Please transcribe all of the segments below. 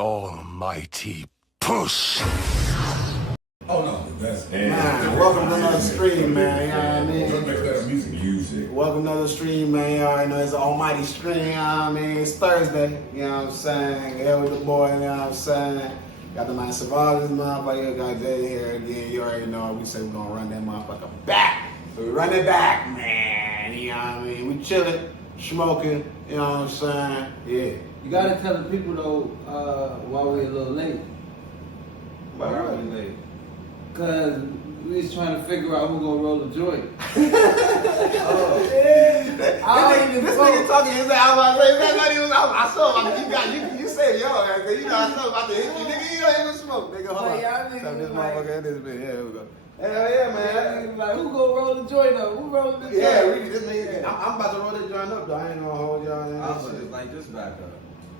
Almighty push. Oh no, that's man. Welcome to another stream, man. You know what I mean? Make that music. Welcome to another stream, man. You already know it's an almighty stream. You know what I mean? It's Thursday. You know what I'm saying? Here with the boy. You know what I'm saying? Got the man Survivors, motherfucker. Got Jay here again. You already know. We say we're gonna run that motherfucker back. So we run it back, man. You know what I mean? We chilling, smoking. You know what I'm saying? Yeah. You gotta tell the people though why we're a little late. Why are we late? Cause we was trying to figure out who gonna roll the joint. This nigga talking his ass. I saw him. You said yo, man. You know I saw about to hit you. Nigga, you don't even smoke. Nigga, hold on. Tell this motherfucker in this bitch. Yeah, we go. Hell yeah, man. Like, who gonna roll the joint up? Who rolling the joint? Yeah, really, this nigga. I'm about to roll this joint up, though. I ain't gonna hold y'all in. I was just like this back up.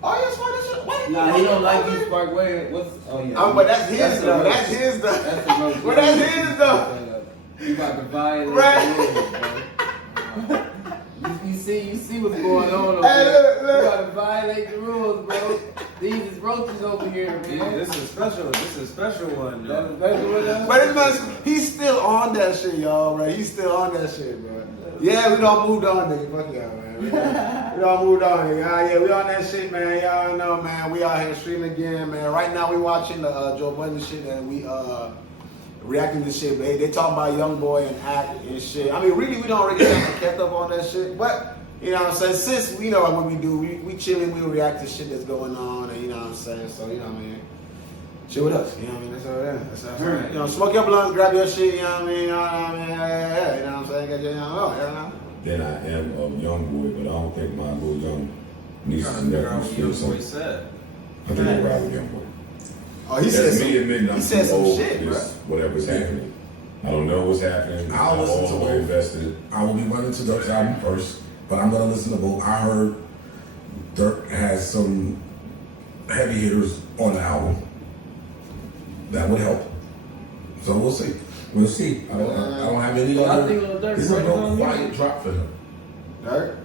Oh, yeah, spark this shit. Why Nah, he don't like you spark way. What's? Oh yeah. But that's his though. That's his though. That's the roast. But that's his though. You about to violate Right. the rules, bro. You see what's going on over Hey, here. look. You about to violate the rules, bro. These is roaches over here, man. This is special. This is a special one, though. But it's man, he's still on that shit, y'all, right? He's still on that shit, bro. Yeah, we don't moved on, nigga. Fuck y'all, man. We don't moved on, nigga. Yeah, we on that shit, man. Y'all know, man. We out here streaming again, man. Right now, we watching the Joe Budden shit, and we reacting to shit, man. They talking about young boy and act and shit. I mean, really, we don't really have kept up on that shit, but you know what I'm saying? Since we know what we do, we chilling, we react to shit that's going on, and you know what I'm saying? So, you know what I mean? Chill with us, you know what I mean? That's all that. That's all right. You know, smoke your blunts, grab your shit, you know what I mean? You know what I mean? Yeah, you know what I'm saying? Get your, you know. Then I am a young boy, but I don't think my little young nieces Trying and to figure out nephews what feel your something. boy said. I think I'd rather young boy. Oh, he said That's some, me admitting I'm he said too some old shit, for bro. this, whatever's happening. I don't know what's happening. I'll listen to all both. invested. I will be running to Dirk's album first, but I'm gonna listen to both. I heard Dirk has some heavy hitters on the album. That would help. So we'll see. We'll see. I don't have any I other. think Lil Durk This is a right real on quiet music. drop for him. Dirk?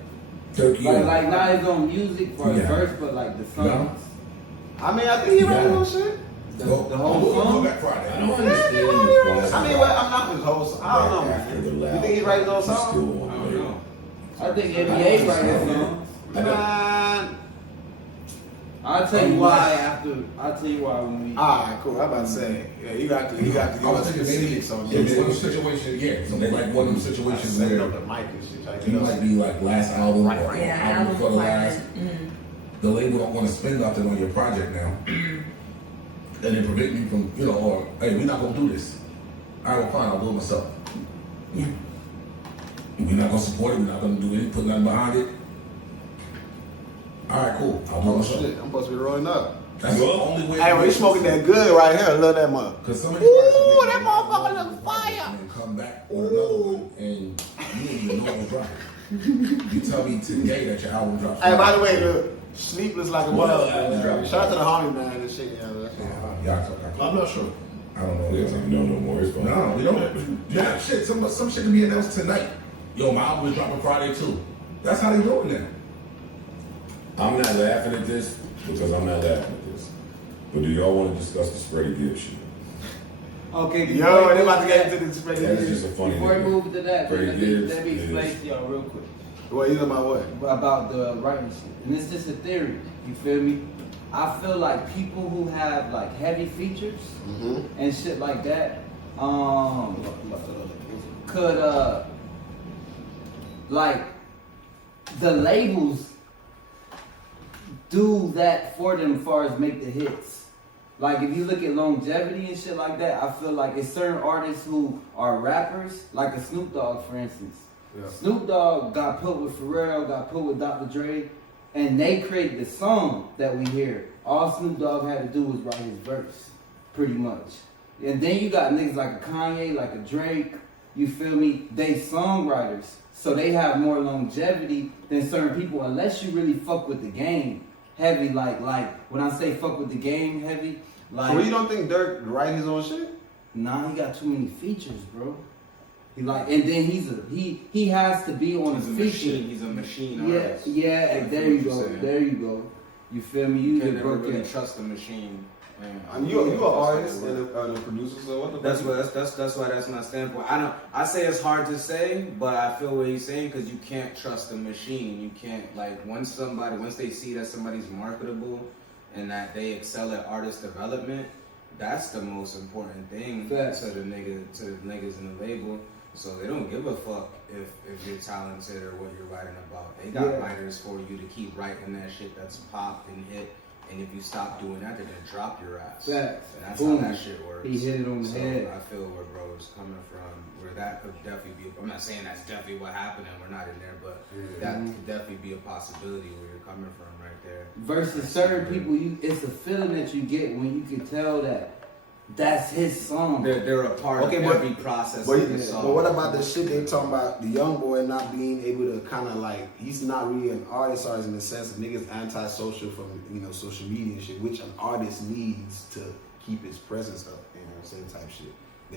Dirk, yeah. Like not his own music for the Yeah. verse, but like the songs. I mean, I think he wrote little shit. The Go- whole we'll song. go back Friday. I don't Yeah, understand he the wrote it. process. I mean, well, I'm not his host. I don't know, After the man. loud, You think he writes those he's songs? still I on don't the know. I think NBA write his songs. Man. I'll tell you why when we. Alright, cool. I'm about to say, yeah, you got to I'm give gonna us take the it maybe. specifics on It's this. one of them situations, yeah. So they like one of them situations Setting where up the mic and shit. Like, you might be like last album or album before the last. The label don't want to spend nothing on your project now, and then prevent me from, you know, or hey, we're not gonna do this. All right, well, fine, I'll do it myself. Yeah. We're not gonna support it. We're not gonna do anything, put nothing behind it. All right, cool. I'll do it Oh myself. shit, I'm supposed to be rolling up. That's the only way. Hey, well, you smoking that good right here. I love that mother. Because some of these artists will Ooh, make that you motherfucker one look fire. And then come back with another one, and you didn't even know it was dropping. You tell me today that your album drops. Hey, by the way, look, Sleepless like a Well, mother. Shout out to the homie, man. And shit, yeah, that shit. I'm not sure. I don't know. He doesn't know no more. It's fine. No, we don't. Yeah, shit. Some shit can be announced tonight. Yo, my album is dropping Friday too. That's how they doing that. I'm not laughing at this because I'm not laughing at this. But do y'all want to discuss the Freddie Gibbs shit? Okay. Yo, they about to get into this. That is just a funny Before we nigga. move to that, Freddie let Gibbs me explain is- to y'all real quick What, you know about what? about the writing shit. And it's just a theory. You feel me? I feel like people who have like heavy features and shit like that, could like the labels do that for them as far as make the hits. Like if you look at longevity and shit like that, I feel like it's certain artists who are rappers, like a Snoop Dogg for instance. Yeah. Snoop Dogg got put with Pharrell, got put with Dr. Dre, and they created the song that we hear. All Snoop Dogg had to do was write his verse, pretty much. And then you got niggas like a Kanye, like a Drake, you feel me? They songwriters, so they have more longevity than certain people, unless you really fuck with the game heavy. Like when I say fuck with the game heavy, like So you don't think Dirk write his own shit? nah, he got too many features, bro. He like, and then he has to be on He's a his feature. machine. He's a machine Yeah, artist. yeah, Like there you what go, saying. there you go. You feel me? You You can get never broken. really trust the machine. And you an artist and a producer, so what the That's why that's my standpoint. I say it's hard to say, but I feel what he's saying because you can't trust the machine. You can't once they see that somebody's marketable and that they excel at artist development, that's the most important thing to the niggas in the label. So they don't give a fuck if you're talented or what you're writing about. They got writers for you to keep writing that shit that's popped and hit. And if you stop doing that, they're gonna drop your ass. Facts. And that's Boom. how that shit works. He hit it on the So head. I feel where bro is coming from, where that could definitely be. I'm not saying that's definitely what happened and we're not in there, but that could definitely be a possibility where you're coming from right there. Versus certain people, it's a feeling that you get when you can tell that that's his song. They're a part of every process of the song. But what about the shit they talking about the young boy not being able to kind of he's not really an artist in the sense of niggas antisocial from social media and shit, which an artist needs to keep his presence up, same type shit.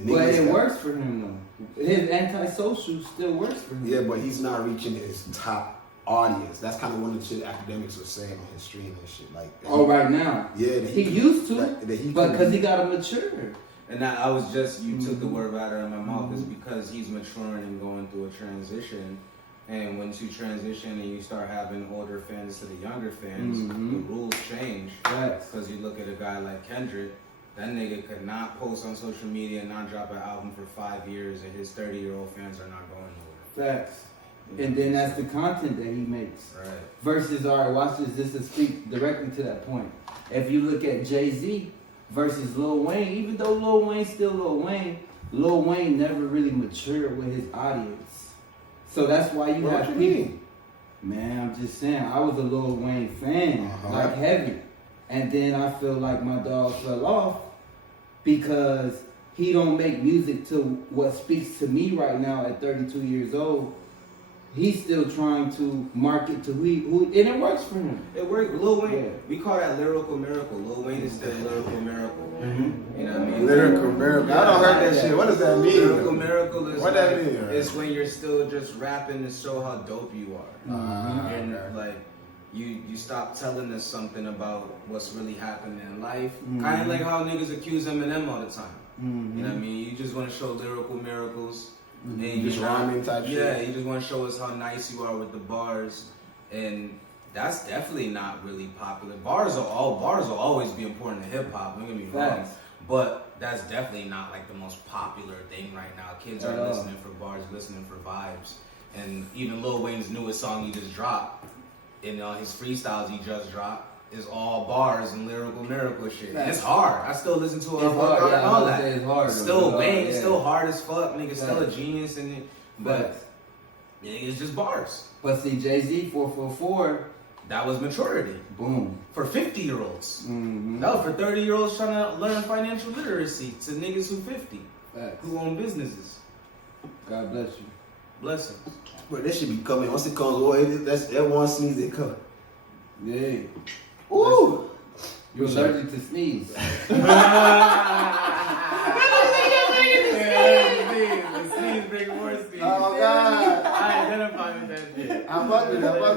But it works for him though. His antisocial still works for him. Yeah, but he's not reaching his top audience. That's kind of one of the shit academics were saying on his stream and shit. Right now. Yeah, he used to, but because he got to mature. And you took the word right out of my mouth, is because he's maturing and going through a transition. And once you transition and you start having older fans to the younger fans, the rules change. Because you look at a guy like Kendrick, that nigga could not post on social media and not drop an album for 5 years, and his 30-year-old fans are not going nowhere. Facts. And then that's the content that he makes. Right. Versus, all right, watch this. This is speak directly to that point. If you look at Jay-Z versus Lil Wayne, even though Lil Wayne's still Lil Wayne never really matured with his audience. So that's why you have people. Man, I'm just saying, I was a Lil Wayne fan, heavy. And then I feel like my dog fell off because he don't make music to what speaks to me right now at 32 years old. He's still trying to market to who, and it works for him. It works. Lil Wayne, we call that lyrical miracle. Lil Wayne is still lyrical miracle. You know what I mean? Lyrical miracle. I don't heard that shit. What does that mean? Lyrical miracle is what that mean? It's when you're still just rapping to show how dope you are. And you stop telling us something about what's really happening in life. Kind of like how niggas accuse Eminem all the time. You know what I mean? You just want to show lyrical miracles. And just rhyming type shit. Yeah, you just want to show us how nice you are with the bars, and that's definitely not really popular. Bars will always be important to hip hop. Don't get me wrong, but that's definitely not like the most popular thing right now. Kids are listening for bars, listening for vibes, and even Lil Wayne's newest song he just dropped, and his freestyles he just dropped, is all bars and lyrical miracle shit. And it's hard. I still listen to it. All that. It's hard. Still Wayne. It's still hard as fuck. Nigga's still a genius, but it's just bars. But see, Jay-Z 444. That was maturity. Boom. For 50-year-olds. No, for 30-year-olds trying to learn financial literacy. To niggas who 50, who own businesses. God bless you. Blessings. But this should be coming. Once it comes, everyone sneeze, it come. Yeah. Ooh! You're allergic to sneeze. Sneeze bring more sneeze. Oh God! I identify with that shit. I fuck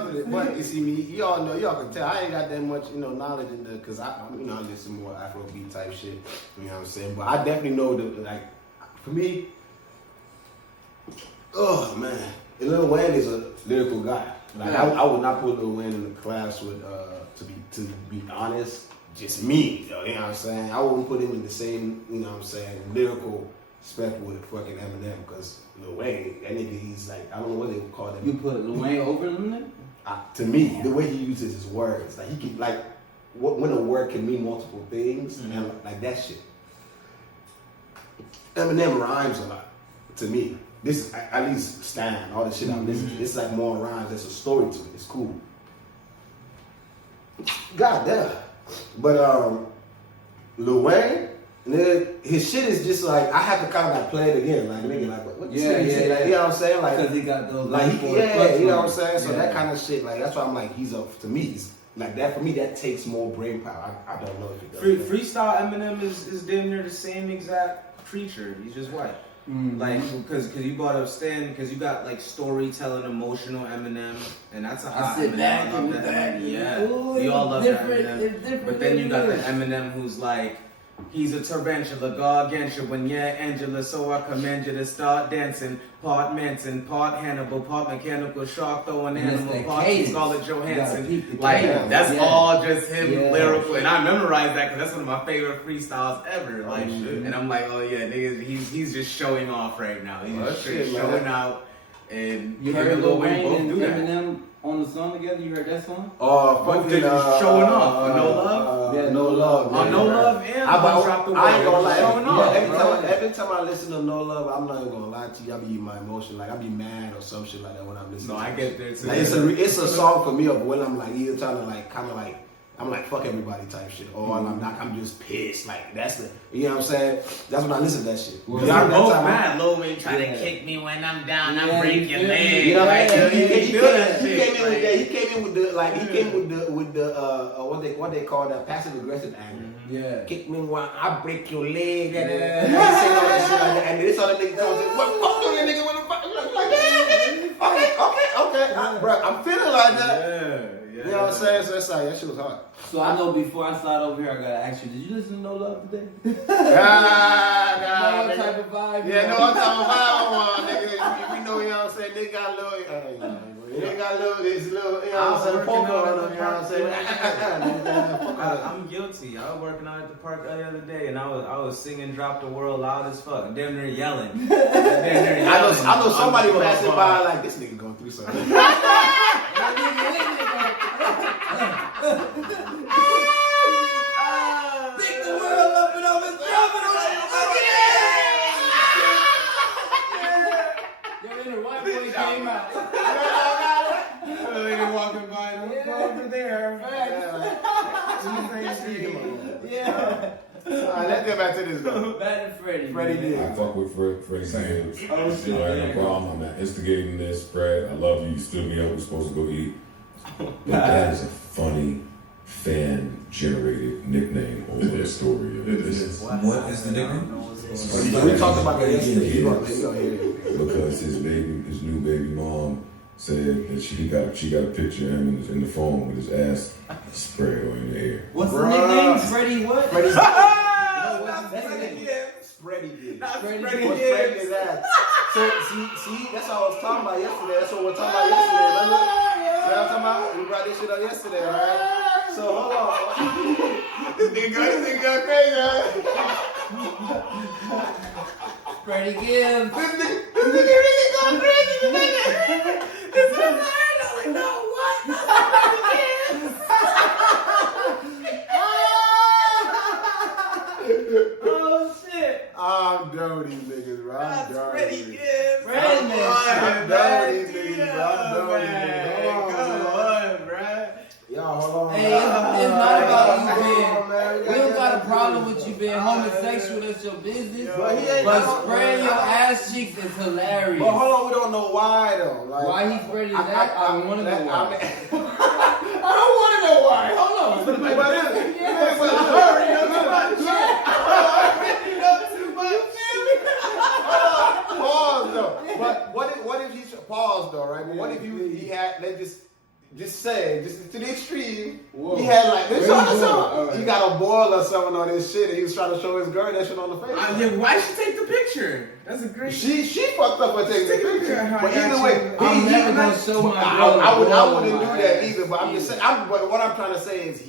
with it. But you see me, y'all can tell I ain't got that much, knowledge in the, cause I listen more Afrobeat type shit. You know what I'm saying? But I definitely know that, for me, oh man, Lil Wayne is a lyrical guy. I would not put Lil Wayne in the class with, to be honest, just me. You know what I'm saying? I wouldn't put him in the same, lyrical spec with fucking Eminem, because Lil Wayne, that nigga, he's like, I don't know what they would call him. You put Lil Wayne over Eminem? To me, the way he uses his words, he can, when a word can mean multiple things, and like that shit. Eminem rhymes a lot, to me. This is, at least Stan, all the shit I'm listening to, it's like more rhymes, there's a story to it, it's cool. God damn. But Lil Wayne, his shit is just I have to kind of play it again, what you say? You know what I'm saying? Because he got those you know what I'm saying? So that kind of shit, that's why I'm he's up to me. He's, that for me, that takes more brain power. I don't know if it does. Freestyle Eminem is damn near the same exact creature. He's just white. Like, because you brought up Stan, because you got like storytelling, emotional Eminem, and that's a hot sit Eminem. back I love and that back. Eminem. Yeah, Ooh, we all love that it's Eminem. different But then you got the than Eminem who's like, he's a tarantula, gargantua, when yeah, Angela, so I command you to start dancing. Part Manson, part Hannibal, part mechanical shark throwing And it's animal, that part cadence. Scarlett You gotta Johansson. peep the Like, cadence. that's Yeah. all just him Yeah. lyrical. And I memorized that because that's one of my favorite freestyles ever. Like, and I'm like, oh yeah, nigga, he's just showing off right now. He's just straight showing out. And You him heard and Lil Lil Wayne Wayne both and do that. Eminem on the song together? You heard that song? Both Fucking just showing off for No Love. Yeah, No Love. On No Love and on Drop the I ain't gonna Word. lie. Showing Yeah, off. every time I listen to No Love, I'm not even gonna lie to you. I be in my emotion, like I be mad or some shit like that when I'm listening. No, to I it. get there too. Like, it's a song for me of when I'm like either trying to like kind of like I'm like fuck everybody type shit, or I'm just pissed. Like that's the you know what I'm saying. That's when I listen to that shit. Well, Because Yeah, we're that both time I- mad. Lil Wayne trying Yeah. to kick me when I'm down. Yeah, I break your you leg. You know, Like, like, you he feel that came shit. in with that. He came in with the like. He came with the what they call that passive aggressive anger. Yeah. Kick me while I break your leg. And he say all that shit like that. And this other nigga comes in. What fuck you nigga? What the fuck? Like yeah, okay. Bro, I'm feeling like that. Yeah. You know what I'm saying? So that's like that shit was hard. So I know before I slide over here, I gotta ask you, did you listen to No Love today? Nah, What nigga. type of vibe? Yeah, no, I'm talking about nigga. We know, you know what I'm saying? Nigga got a little, nigga got a little, this little, you know what I'm saying? Poker on him, you know what I'm saying? I'm guilty. I was working out at the park the other day, and I was singing "Drop the World" loud as fuck. Damn near yelling. I know somebody passing by like this nigga going through something. Pick the world up and over and drop it on Your inner white boy came out. Nigga walking by, don't go over there. Yeah. Alright, let's get back to this though. Back to Freddie. Freddie did. I fuck with Freddie Gibbs. Oh, So I have no problem. I'm not instigating this. Fred, I love you. You stood me up. We're supposed to go eat. But that is a funny, fan-generated nickname over the story of this. What is the nickname? We talked about that yesterday. You gonna hear it. Because his new baby mom said that she got a picture of him in the phone with his ass spread or in the air. What's the Bruh. nickname? Freddie what? Freddie Freddie did. Freddie What's Gibbs. Freddie's ass? So see, that's what I was talking about yesterday. That's what we're talking about yesterday. Remember? You know what I'm talking about? We brought this shit up yesterday, right? So hold on. This nigga got crazy, right? Freddie Gibbs. This nigga really going crazy. This is I don't know Oh shit. I'm done with these niggas, bro. I'm done with these niggas. Freddie I'm man. done with these niggas, bro. I'm done with these niggas. Come on, bruh. Y'all, hold on. Hey, it's not about you being. Hold on, man. We don't got a problem with you being homosexual. That's your business. But he ain't But no- spraying your ass cheeks is hilarious. But hold on, we don't know why though. Like, Why he spread his ass? I want to know why. I don't want to know why. Hold on. But it Pause though. But what if he pause though, right? But what if he had let's just say to the extreme, he had like this he got a boil or something on his shit, and he was trying to show his girl that shit on the face. Yeah, why she take the picture? That's a great. She fucked up for taking the picture. But either way, I'm never gonna show my girl. I wouldn't do that either. But I'm just saying. But what I'm trying to say is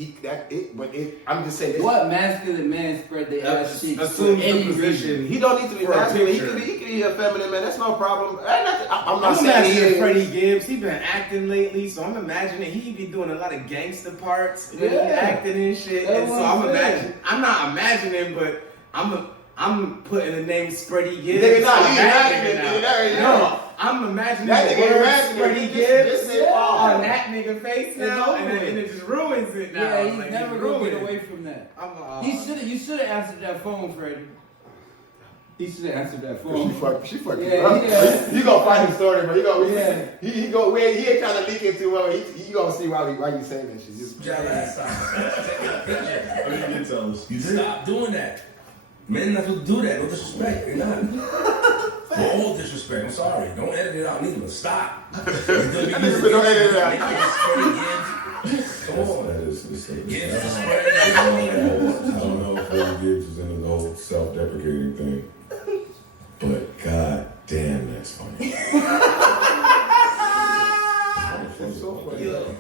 I'm just saying. What masculine man spread their ass cheeks? Assume for any the position. reason? He don't need to be For a masculine. He picture. could be a feminine man. That's no problem. I'm not I'm saying he imagining is. Freddie Gibbs. He been acting lately, so I'm imagining he be doing a lot of gangster parts when he Yeah. acting and shit. That's And so what I'm I'm saying. imagining. I'm not imagining, but I'm putting the name Freddie Gibbs. Nigga, nah, I'm you imagining imagining now. it, yeah. No, I'm imagining That the nigga words imagining Freddie it. Gibbs This is all. on that nigga face now, It's over and with. it just ruins it now. Yeah, he's Like, never it gonna ruined get it. away from that. I'm, You should have answered that phone, Freddie. He should have answered that She phone. fucked Yeah, you up. yeah. You gonna find his story, but he Yeah. gonna he ain't trying to leak into well. He gonna see why you saying that shit. Just You did? Stop doing that. Men not supposed to do that. No disrespect. They're not. For all disrespect. I'm sorry. Don't edit it out neither. Stop. Don't edit it out. Come on. That is Gibbs I is spreading. don't know if Freddie Gibbs is into the whole self-deprecating thing, but god damn, that's funny. It's so funny. Yo.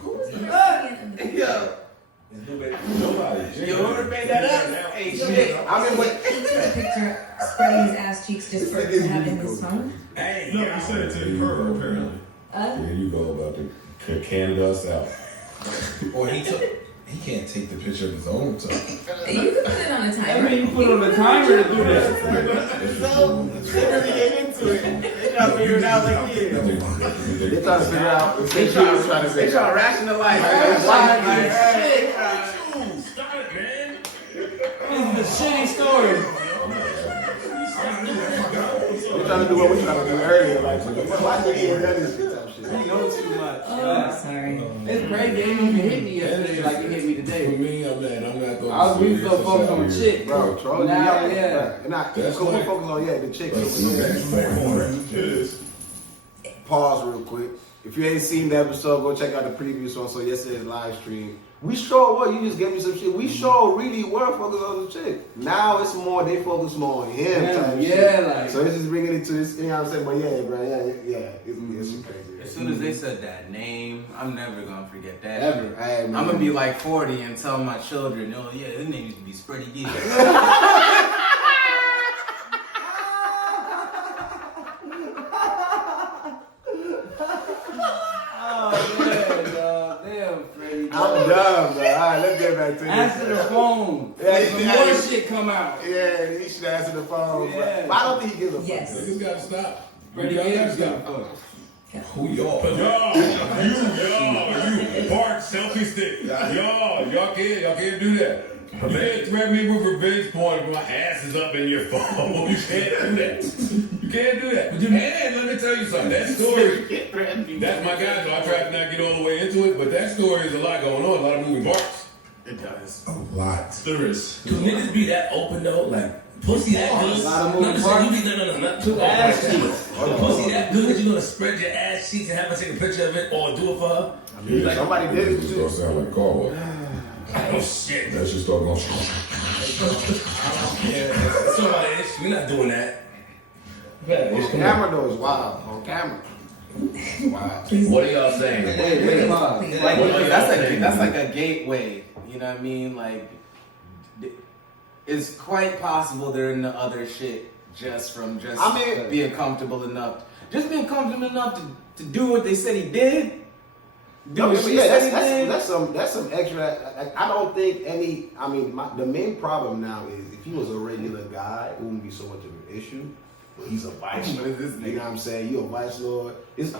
Nobody. Yo, whoever made that up? Hey, shit. I mean, what? He took a picture spreading his ass cheeks just for to have in his phone. Hey, No, you said it to her, apparently. Here you go about to Canada us out. or he can't take the picture of his own self. You can put it on a I timer. mean, you put on the timer to do that. They really get into it. They try to figure it out like kids. They're trying to figure out. They try to rationalize. Shit. Stop it, man. It's a shitty story. They're trying to do what we're trying to do earlier. Like, why did he ain't done this shit type shit? You know too much. Oh, sorry. It's crazy. It didn't even hit me yesterday like it hit me For today. me, I'm not going I was really so focused on the chick, Bro, troll Now, yeah. yeah. Right. And I, That's because we like- focus on, the chick. It is. Pause real quick. If you ain't seen the episode, go check out the previous one. So yesterday's live stream. We sure what you just gave me some shit. We sure really were focused on the chick. Now it's more they focus more on him. Type Yeah, shit. like- So this is bringing it to this. You know what I'm saying? But yeah, bro, it's crazy. As soon as they said that name, I'm never gonna forget that. Ever. Hey, I'm gonna be like 40 and tell my children, oh yeah, his name used to be Speady Gibbs. Oh man, dog. Damn, Freddie. I'm done, bro. All right, let's get back to this. Answer the phone. Yeah, Some yeah. more shit come out. Yeah, he should answer the phone. Yeah. But I don't think he gives a fuck. Yes. Niggas gotta stop. Freddie Y'all Gibbs gotta got stop. fucked. Who y'all? Y'all, you part selfie stick. Y'all can't do that. You can't threaten me with revenge porn if my ass is up in your phone. You can't do that. You can't do that. But you can. Let me tell you something. That story, that's my guy. So I tried to not get all the way into it, but that story is a lot going on, a lot of moving parts. It does. A lot. There is. Do niggas be that open though? Like, pussy that good? A lot of No, moving no, parts. you be no, not Two ass cheeks. Pussy that good that you gonna spread your ass cheeks and have her take a picture of it or do it for her? Yeah, somebody did it It's too. gonna sound like Carl. Oh shit. That should start going. Yeah, somebody else. We're not doing that. On camera though is wild. On camera. Wow. What are y'all saying? Hey, pause. Please. Like What are y'all that's saying? like a gateway. You know what I mean? Like it's quite possible they're in the other shit just from being comfortable enough. Just being comfortable enough to do what they said he did. No, what but she yeah, said he did. that's some extra. Like, I don't think any. I mean, the main problem now is if he was a regular guy, it wouldn't be so much of an issue. But he's a vice What lord. is this You nigga? know what I'm saying? You a vice lord. It's,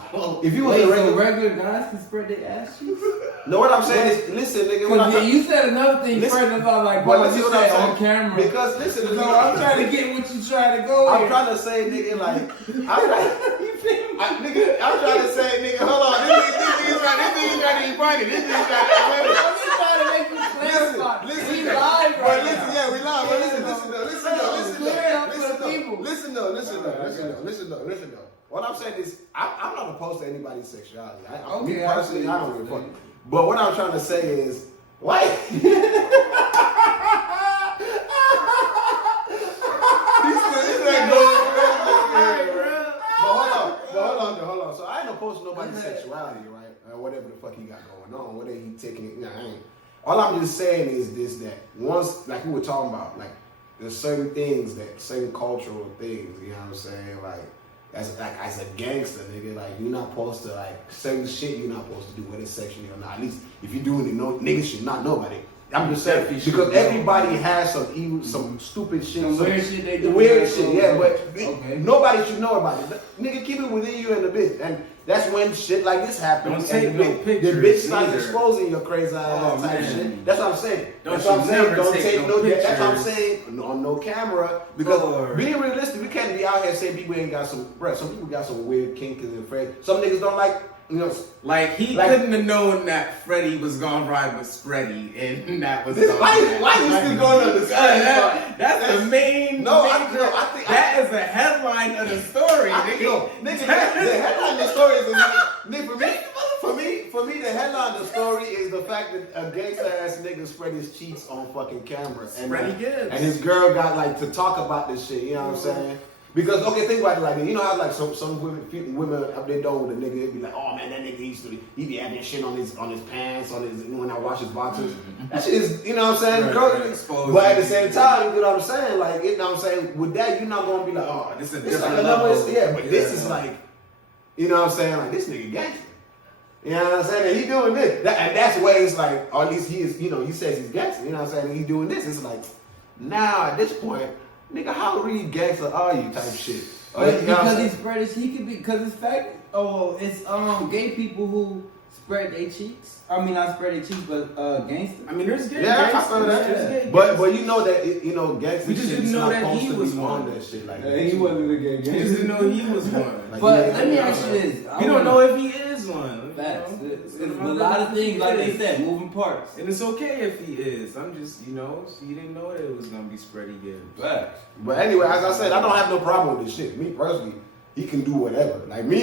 if you was Wait, a so regular, regular guys can spread their ass cheeks? no, what I'm saying is, listen, nigga. What I'm Because you said another thing Listen, first. I thought like, but what listen you what I'm said saying. on camera. Because listen, No, I'm trying to get what you trying to go I'm here. trying to say, nigga, like, I'm trying to say, nigga, hold on, this nigga's trying to be funny. This nigga's trying to be funny. I'm just trying to make you clarify. Listen, We live but right listen, now. yeah, we live. But listen though. What I'm saying is, I'm not opposed to anybody's sexuality. Me Okay, personally, I don't give a see. fuck. But what I'm trying to say is, why? Hold on. So I ain't opposed to nobody's sexuality, right? Whatever the fuck he got going on, whatever he taking it. I ain't. All I'm just saying is this: that once, like we were talking about, like there's certain things that certain cultural things. You know what I'm saying? Like as a gangster, nigga, like you're not supposed to like certain shit. You're not supposed to do whether it's sexually or not. At least if you're doing it, no niggas should not know about it. I'm just saying because everybody has some stupid shit, Some weird shit they do. weird shit, yeah. But Okay. nobody should know about it. Nigga, keep it within you and the bitch, and that's when shit like this happens. Don't take and no the pictures bitch starts either. exposing your crazy ass Oh, type man. shit. That's what I'm saying. Don't That's what you I'm saying. never Don't take take no no. That's what I'm pictures. saying. On no camera, because Lord. being realistic, we can't be out here saying people ain't got some. Bruh, some people got some weird kinks and afraid. Some niggas don't like. You know, Like he Like- couldn't have known that Freddie was gonna ride with Spready, and that was this, gonna why happen. you still going on this? That's the main. No, main I think that is the headline of the story. Nigga, the headline of the story is nigga, for me, the headline of the story is the fact that a gangster ass nigga spread his cheeks on fucking camera, and Freddie Gibbs. and his girl got like to talk about this shit. You know what I'm saying? Because okay, think about it like this. You know how like some women up there doing with a nigga, it'd be like, oh man, that nigga he be having shit on his pants, on his when I wash his boxers. That shit is, you know what I'm saying? Right, Girl, right. but at the same time, you know what I'm saying? Like, you know what I'm saying? With that, you're not gonna be like, oh, This is a it's different like another, level. yeah, but this is like, you know what I'm saying? Like this nigga gangster. You know what I'm saying? And he doing this, and that's the way it's like, or at least he is. You know, he says he's gangster. You know what I'm saying? And he doing this. It's like, now at this point, nigga, how really gangster are you? Type shit. But because he spread his, he could be because it's fact. Oh, it's gay people who spread their cheeks. I mean, not spread their cheeks, but gangster. I mean, there's gay. Yeah, I gangsters, feel that. there's gay But gangsters. you know that gangster We just shit didn't is know not that supposed he to was be on one. that shit like Yeah, that. he wasn't a gay We just gangster. didn't know he was one. Like, But yeah, let me yeah, ask you yeah. this: We don't know if he is one. Facts. You know? It's a lot of things, like they said, moving parts. And it's okay if he is. I'm just, you didn't know that it was gonna be Freddie Gibbs. Facts. But anyway, as I said, I don't have no problem with this shit. Me personally, he can do whatever. Like me,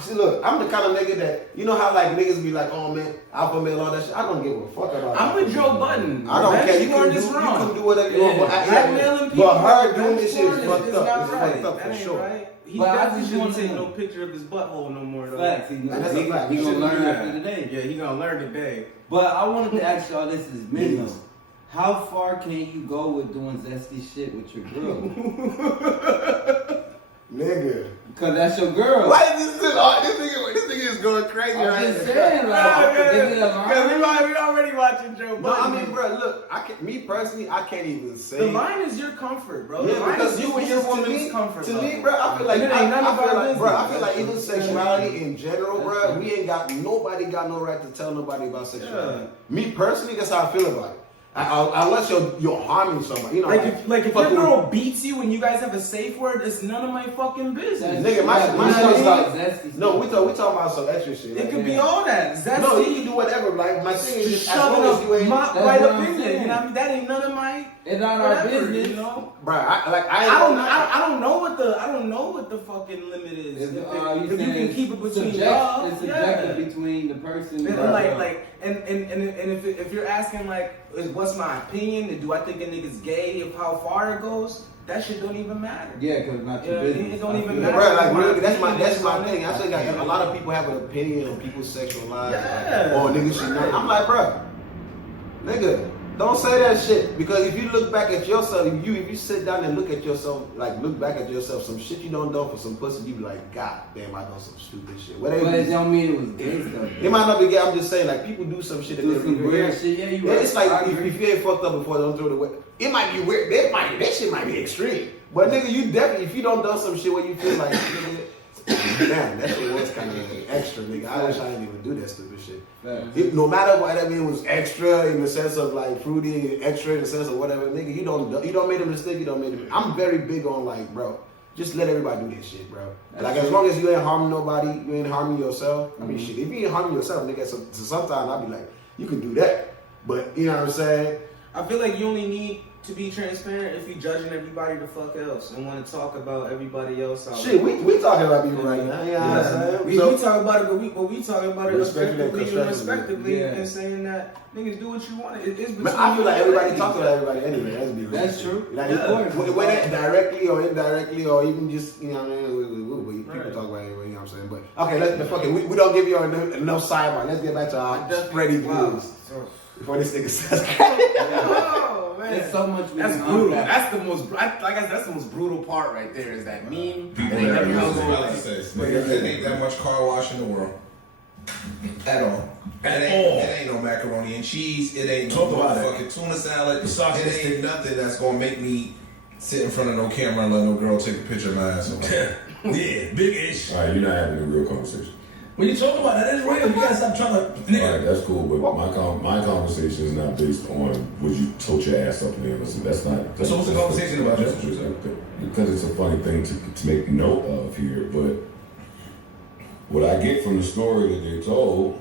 see, look, I'm the kind of nigga that, you know how like niggas be like, oh man, alpha male, all that shit. I don't give a fuck about. I'm with Joe Budden. I don't care. You Revenge can porn is do whatever you want. Yeah. But Blackmailing people. but her doing revenge this shit is porn fucked up. not It's right. fucked up That for ain't sure. right. He But I definitely just shouldn't wanna take know. no picture of his butthole no more though. Facts. That's a fact. He You gonna shouldn't learn do after that. today. Yeah, he gonna learn today. But I wanted to ask y'all, this is men though. How far can you go with doing zesty shit with your girl? Nigga. Because that's your girl. Why is this nigga is going crazy I'm right just now. saying, like, is it a Because line? we already watching Joe Budden. No, I mean, bro, look, me personally, I can't even say. The line is your comfort, bro. The Yeah, line because is you and this your is woman's comfort. To me, level. bro, I feel like And it ain't none of our I feel like business. even sexuality in general, bro, we ain't got nobody got no right to tell nobody about sexuality. Yeah. Me personally, that's how I feel about it. Unless you're harming somebody, you know. Like if your fucking- girl beats you and you guys have a safe word, it's none of my fucking business. Nigga, my Yeah, shit is like zesty no, stuff. we talking about some extra shit. It Like, could be all that. Zesty. no, you can do whatever. Like my thing is just as shoving long as you a ain't, mop That's right what up I'm in there. saying. You know what I mean? That ain't none of my It's not our whatever, business. you know? bro. I I don't know what the fucking limit is. If, If you can keep it between y'all, it's subjective between the person. And and if you're asking like, what's my opinion? And do I think a nigga's gay? If how far it goes, that shit don't even matter. yeah, because not your Yeah, business. it don't even Yeah, matter. bro, like really, that's my thing. I think like, a lot of people have an opinion on people's sexual lives. Yeah. Like, oh, niggas should not. I'm like, bro, nigga, don't say that shit. Because if you look back at yourself, if you sit down and look at yourself, like look back at yourself, some shit you done for some pussy, you be like, God damn, I done some stupid shit. Whatever. But it don't mean it was gay stuff. It might not be gay. I'm just saying, like people do some shit that Do they some weird shit. Yeah, you right. It's like I if agree. you ain't fucked up before, don't throw it away. It might be weird. That shit might be extreme. But nigga, you definitely, if you don't done some shit where you feel like, nigga, damn, that shit was kind of extra, nigga. I wish I didn't even do that stupid shit. Facts. No matter what, I mean, it was extra in the sense of like fruity, extra in the sense of whatever, nigga. You don't make a mistake. You don't make it. I'm very big on like, bro, just let everybody do this shit, bro. Like as long as you ain't harming nobody, you ain't harming yourself. I mean, shit, if you ain't harming yourself, nigga, so sometimes I'll be like, you can do that, but you know what I'm saying? I feel like you only need to be transparent if you're judging everybody the fuck else and want to talk about everybody else. Shit, we talking about people right now. You know what I'm saying? We talk about it, but we talking about it Respectfully and respectively constructively. and saying that niggas do what you want. It's between Man, I feel like you and everybody ladies. talks about everybody anyway. Let's be real. That's true. Like, Yeah. whether directly or indirectly or even just, you know what I mean? People Right. talk about it anyway, you know what I'm saying? But, okay, let's fuck it. We don't give you enough sidebar. Let's get back to our Freddie Gibbs. Before this nigga says Oh man, There's so much we that's can brutal. unpack. That's the most. That's the most brutal part right there. Is that meme? People And never then use everyone it. goes, There ain't that much car wash in the world. At all. It ain't no macaroni and cheese. It ain't no Talk about it. motherfucking tuna salad. The sausage It ain't stick. nothing that's gonna make me sit in front of no camera and let no girl take a picture of my asshole. Yeah, big ish. All right, you're not having a real conversation. When you talk about that, it's real. You gotta stop trying to. All right, that's cool, but my conversation is not based on would you tote your ass up in the embassy. That's not. So what's the conversation about, That's Jeff? because it's a funny thing to make note of here, but what I get from the story that they told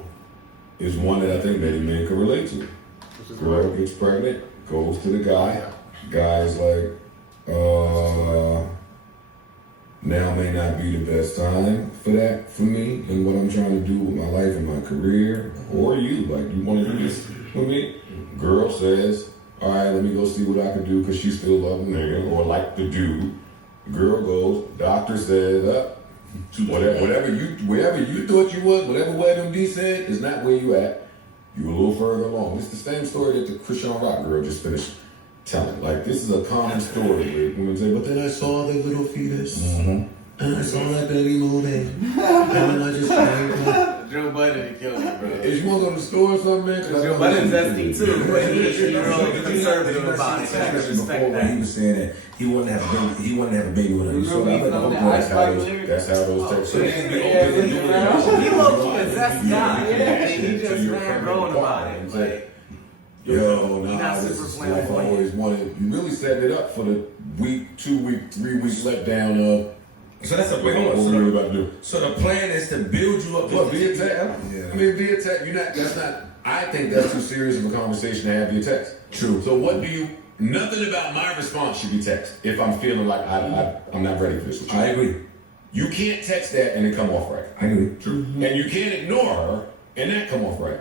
is one that I think many men can relate to. Girl gets pregnant, goes to the guy, guys like, now may not be the best time for that for me and what I'm trying to do with my life and my career, or you, like, you want to do this with me? Girl says, all right, let me go see what I can do because she still love a nigga or like the dude. Girl goes, doctor says, whatever you thought you was, whatever WebMD said is not where you at. You a little further along. It's the same story that the Christian Rock girl just finished telling. Like, this is a common story where women say, but then I saw their little fetus, and I saw that baby moving, and then I just Joe Budden killed me, bro. If you want to go to the store or something, man, because Joe Budden's zesty too, but he's real conservative about it. I respect Before that. he was saying that he wanted to have a baby with her. so that's how those texts are. He low-key a zest guy. He just man growing about it. Like, Yo, he not this super is flamboyant. stuff I always wanted. You really setting it up for the week, 2 week, 3 week letdown of So that's a what we're really about to do. So the plan is to build you up. What, via text? Yeah. I mean, via text, that's not, I think that's too serious of a conversation to have via text. True. So what do you, nothing about my response should be text if I'm feeling like I'm not ready for this with you. I agree. You can't text that and it come off right. I agree. True. And you can't ignore her and that come off right.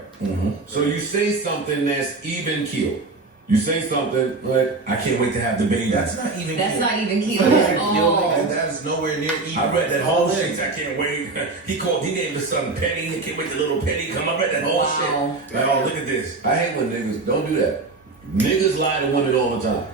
So you say something that's even keeled. You say something like, I can't wait to have the baby. That's not even. That's cute. not even cute at all. And that's nowhere near even. I read that whole shit. I can't wait. He named the son Penny. He can't wait the little Penny come. I read that whole shit. Oh, look at this. I hate when niggas don't do that. Niggas lie to women all the time.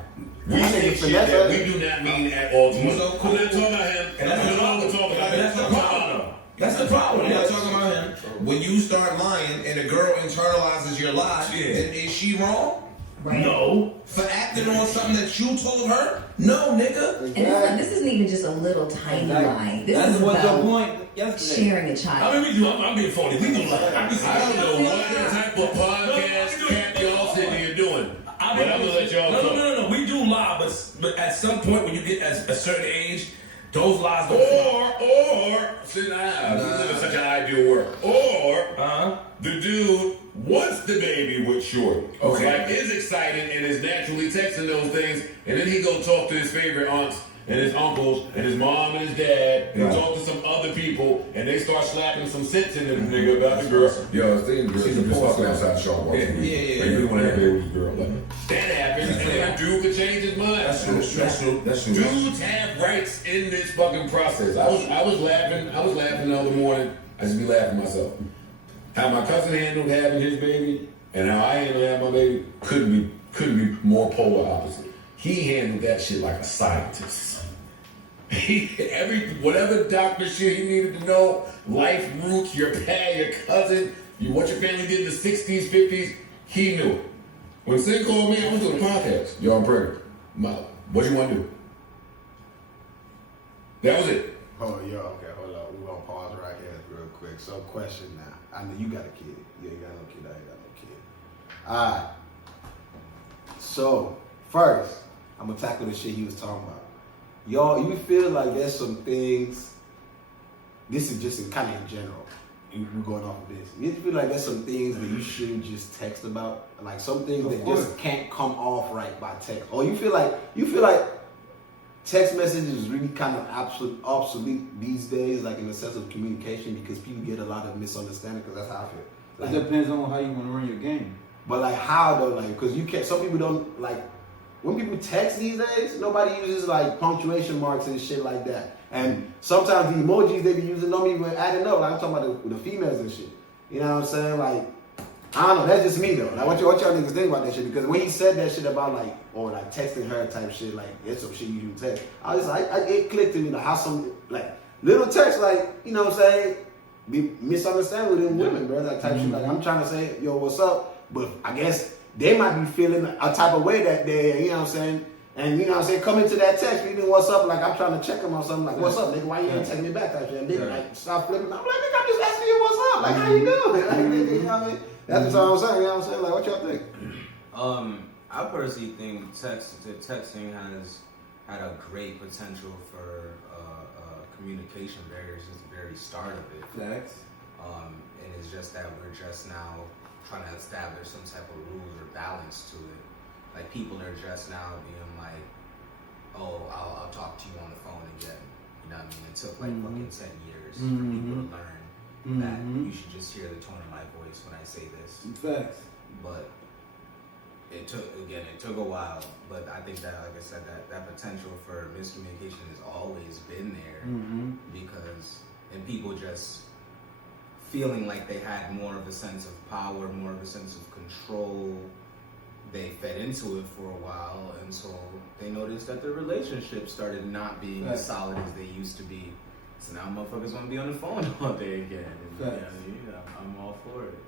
We say shit that we do not mean at all times. So cool. We're not talking about him. And that's all we're talking about. That's the problem. That's the problem. We're not talking about him. When you start lying and a girl internalizes your lie, then is she wrong? No. For acting on something that you told her? No, nigga. And this isn't even just a little tiny lie. This That's is what your about point yesterday. sharing a child. I mean, we do. I'm being phony. We do lie. I don't know what type of podcast cap y'all sitting here doing. But I'm gonna let y'all talk. No. We do lie, but at some point when you get a certain age, those lies don't. Or, see now, we live in such an ideal world. Or, the dude wants the baby with Shorty. Okay. Like, is excited and is naturally texting those things, and then he go talk to his favorite aunts and his uncles and his mom and his dad, and talk to some other people, and they start slapping some sense in them nigga about the girl. Yo, the thing, girl, she's just walking outside the shop walking. Yeah. You want to have a baby with this girl. Like, that happens, and then a dude could change his mind. That's true. Dudes have rights in this fucking process. I was laughing the other morning. I just be laughing myself. How my cousin handled having his baby and how I handled having my baby couldn't be more polar opposite. He handled that shit like a scientist. Whatever doctor shit he needed to know, life roots, your past, your cousin, what your family did in the 60s, 50s, he knew it. When Sin called me, I was doing a podcast. Yo, I'm pregnant. What you want to do? That was it. Oh, yo, okay, hold on. We're gonna pause right here real quick. So, question now. I know you got a kid. You ain't got no kid. I ain't got no kid. Alright. So, first, I'm gonna tackle the shit he was talking about. Y'all, you feel like there's some things, this is just kind of in general, we're going off of this. You feel like there's some things that you shouldn't just text about? Like some things that just can't come off right by text. Or you feel like text messages is really kind of obsolete these days, like in the sense of communication, because people get a lot of misunderstanding, because that's how I feel. Like, It depends on how you want to run your game. but like how though, like, because you can't, some people don't, like, when people text these days, nobody uses like punctuation marks and shit like that. And sometimes the emojis they be using don't even adding up. Like I'm talking about the females and shit. You know what I'm saying? Like, I don't know, that's just me though. Like what y'all niggas think about that shit? Because when he said that shit about like, or like texting her type shit, like it's some shit you do text. I was like, it clicked to me like how some like little text, like, you know what I'm saying, be misunderstanding with them women, bro. Like type shit. Like I'm trying to say, yo, what's up? But I guess they might be feeling a type of way that day, you know what I'm saying? And you know what I'm saying, come into that text, you know what's up, like I'm trying to check them on something, like what's up, nigga, why you ain't texting me back type shit? And they like stop flipping. I'm like, nigga, I'm just asking you what's up, like how you doing? Like, nigga, you know what I mean? That's what I'm saying, you know what I'm saying? Like what y'all think? I personally think texting has had a great potential for communication barriers since the very start of it. Facts. And it's just that we're just now trying to establish some type of rules or balance to it. like people are just now being like, oh, I'll talk to you on the phone again. You know what I mean? It took like fucking 10 years for people to learn that you should just hear the tone of my voice when I say this. Facts. But it took a while. But I think that, like I said, that potential for miscommunication has always been there and people just feeling like they had more of a sense of power, more of a sense of control. They fed into it for a while, and so they noticed that their relationship started not being as solid as they used to be. So now motherfuckers want to be on the phone all day again. And, I'm all for it.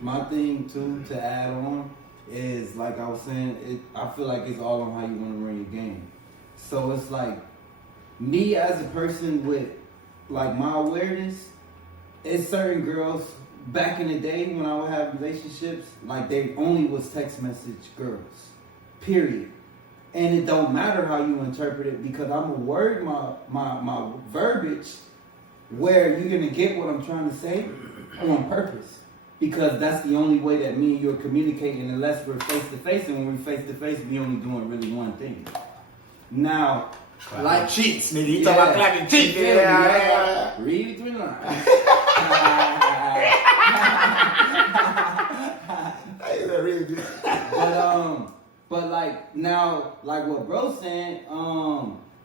My thing too to add on is, like I was saying, I feel like it's all on how you want to run your game. So it's like me as a person with like my awareness, it's certain girls back in the day when I would have relationships, like they only was text message girls, period. And it don't matter how you interpret it, because I'm gonna word my verbiage where you're gonna get what I'm trying to say on purpose. Because that's the only way that me and you are communicating, unless we're face to face. And when we're face to face, we only doing really one thing. Now, like cheats, nigga. You talking about clapping cheeks? Yeah. Read between the lines. But like now, like what bro's saying,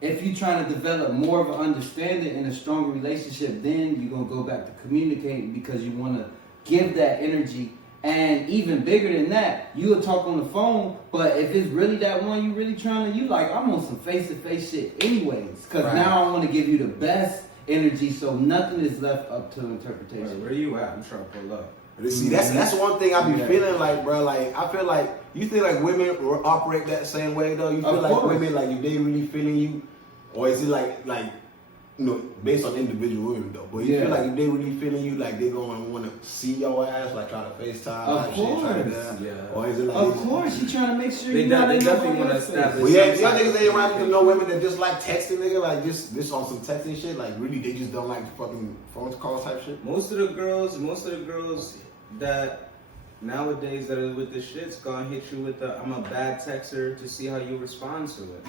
if you're trying to develop more of an understanding and a stronger relationship, then you're gonna go back to communicating, because you want to give that energy. And even bigger than that, you'll talk on the phone, but if it's really that one you really trying to, you like, I'm on some face-to-face shit anyways, because now I want to give you the best energy, so nothing is left up to interpretation. Where you at? I'm trying to pull up. See, that's one thing I be feeling like, bro. Like, I feel like, you think like women operate that same way though? You feel like women, like, if they really feeling you, or is it like you know, based on individual women though? But you feel like if they really feeling you, like they gonna want to see your ass, like try to FaceTime, of course, or is it like? Of course, you trying to make sure they definitely want to establish. Well, yeah, y'all niggas ain't around to know women that just like texting, nigga, like just on some texting shit. Like really, they just don't like fucking phone calls type shit. Most of the girls that nowadays that are with the shit's gonna hit you with the "I'm a bad texter" to see how you respond to it.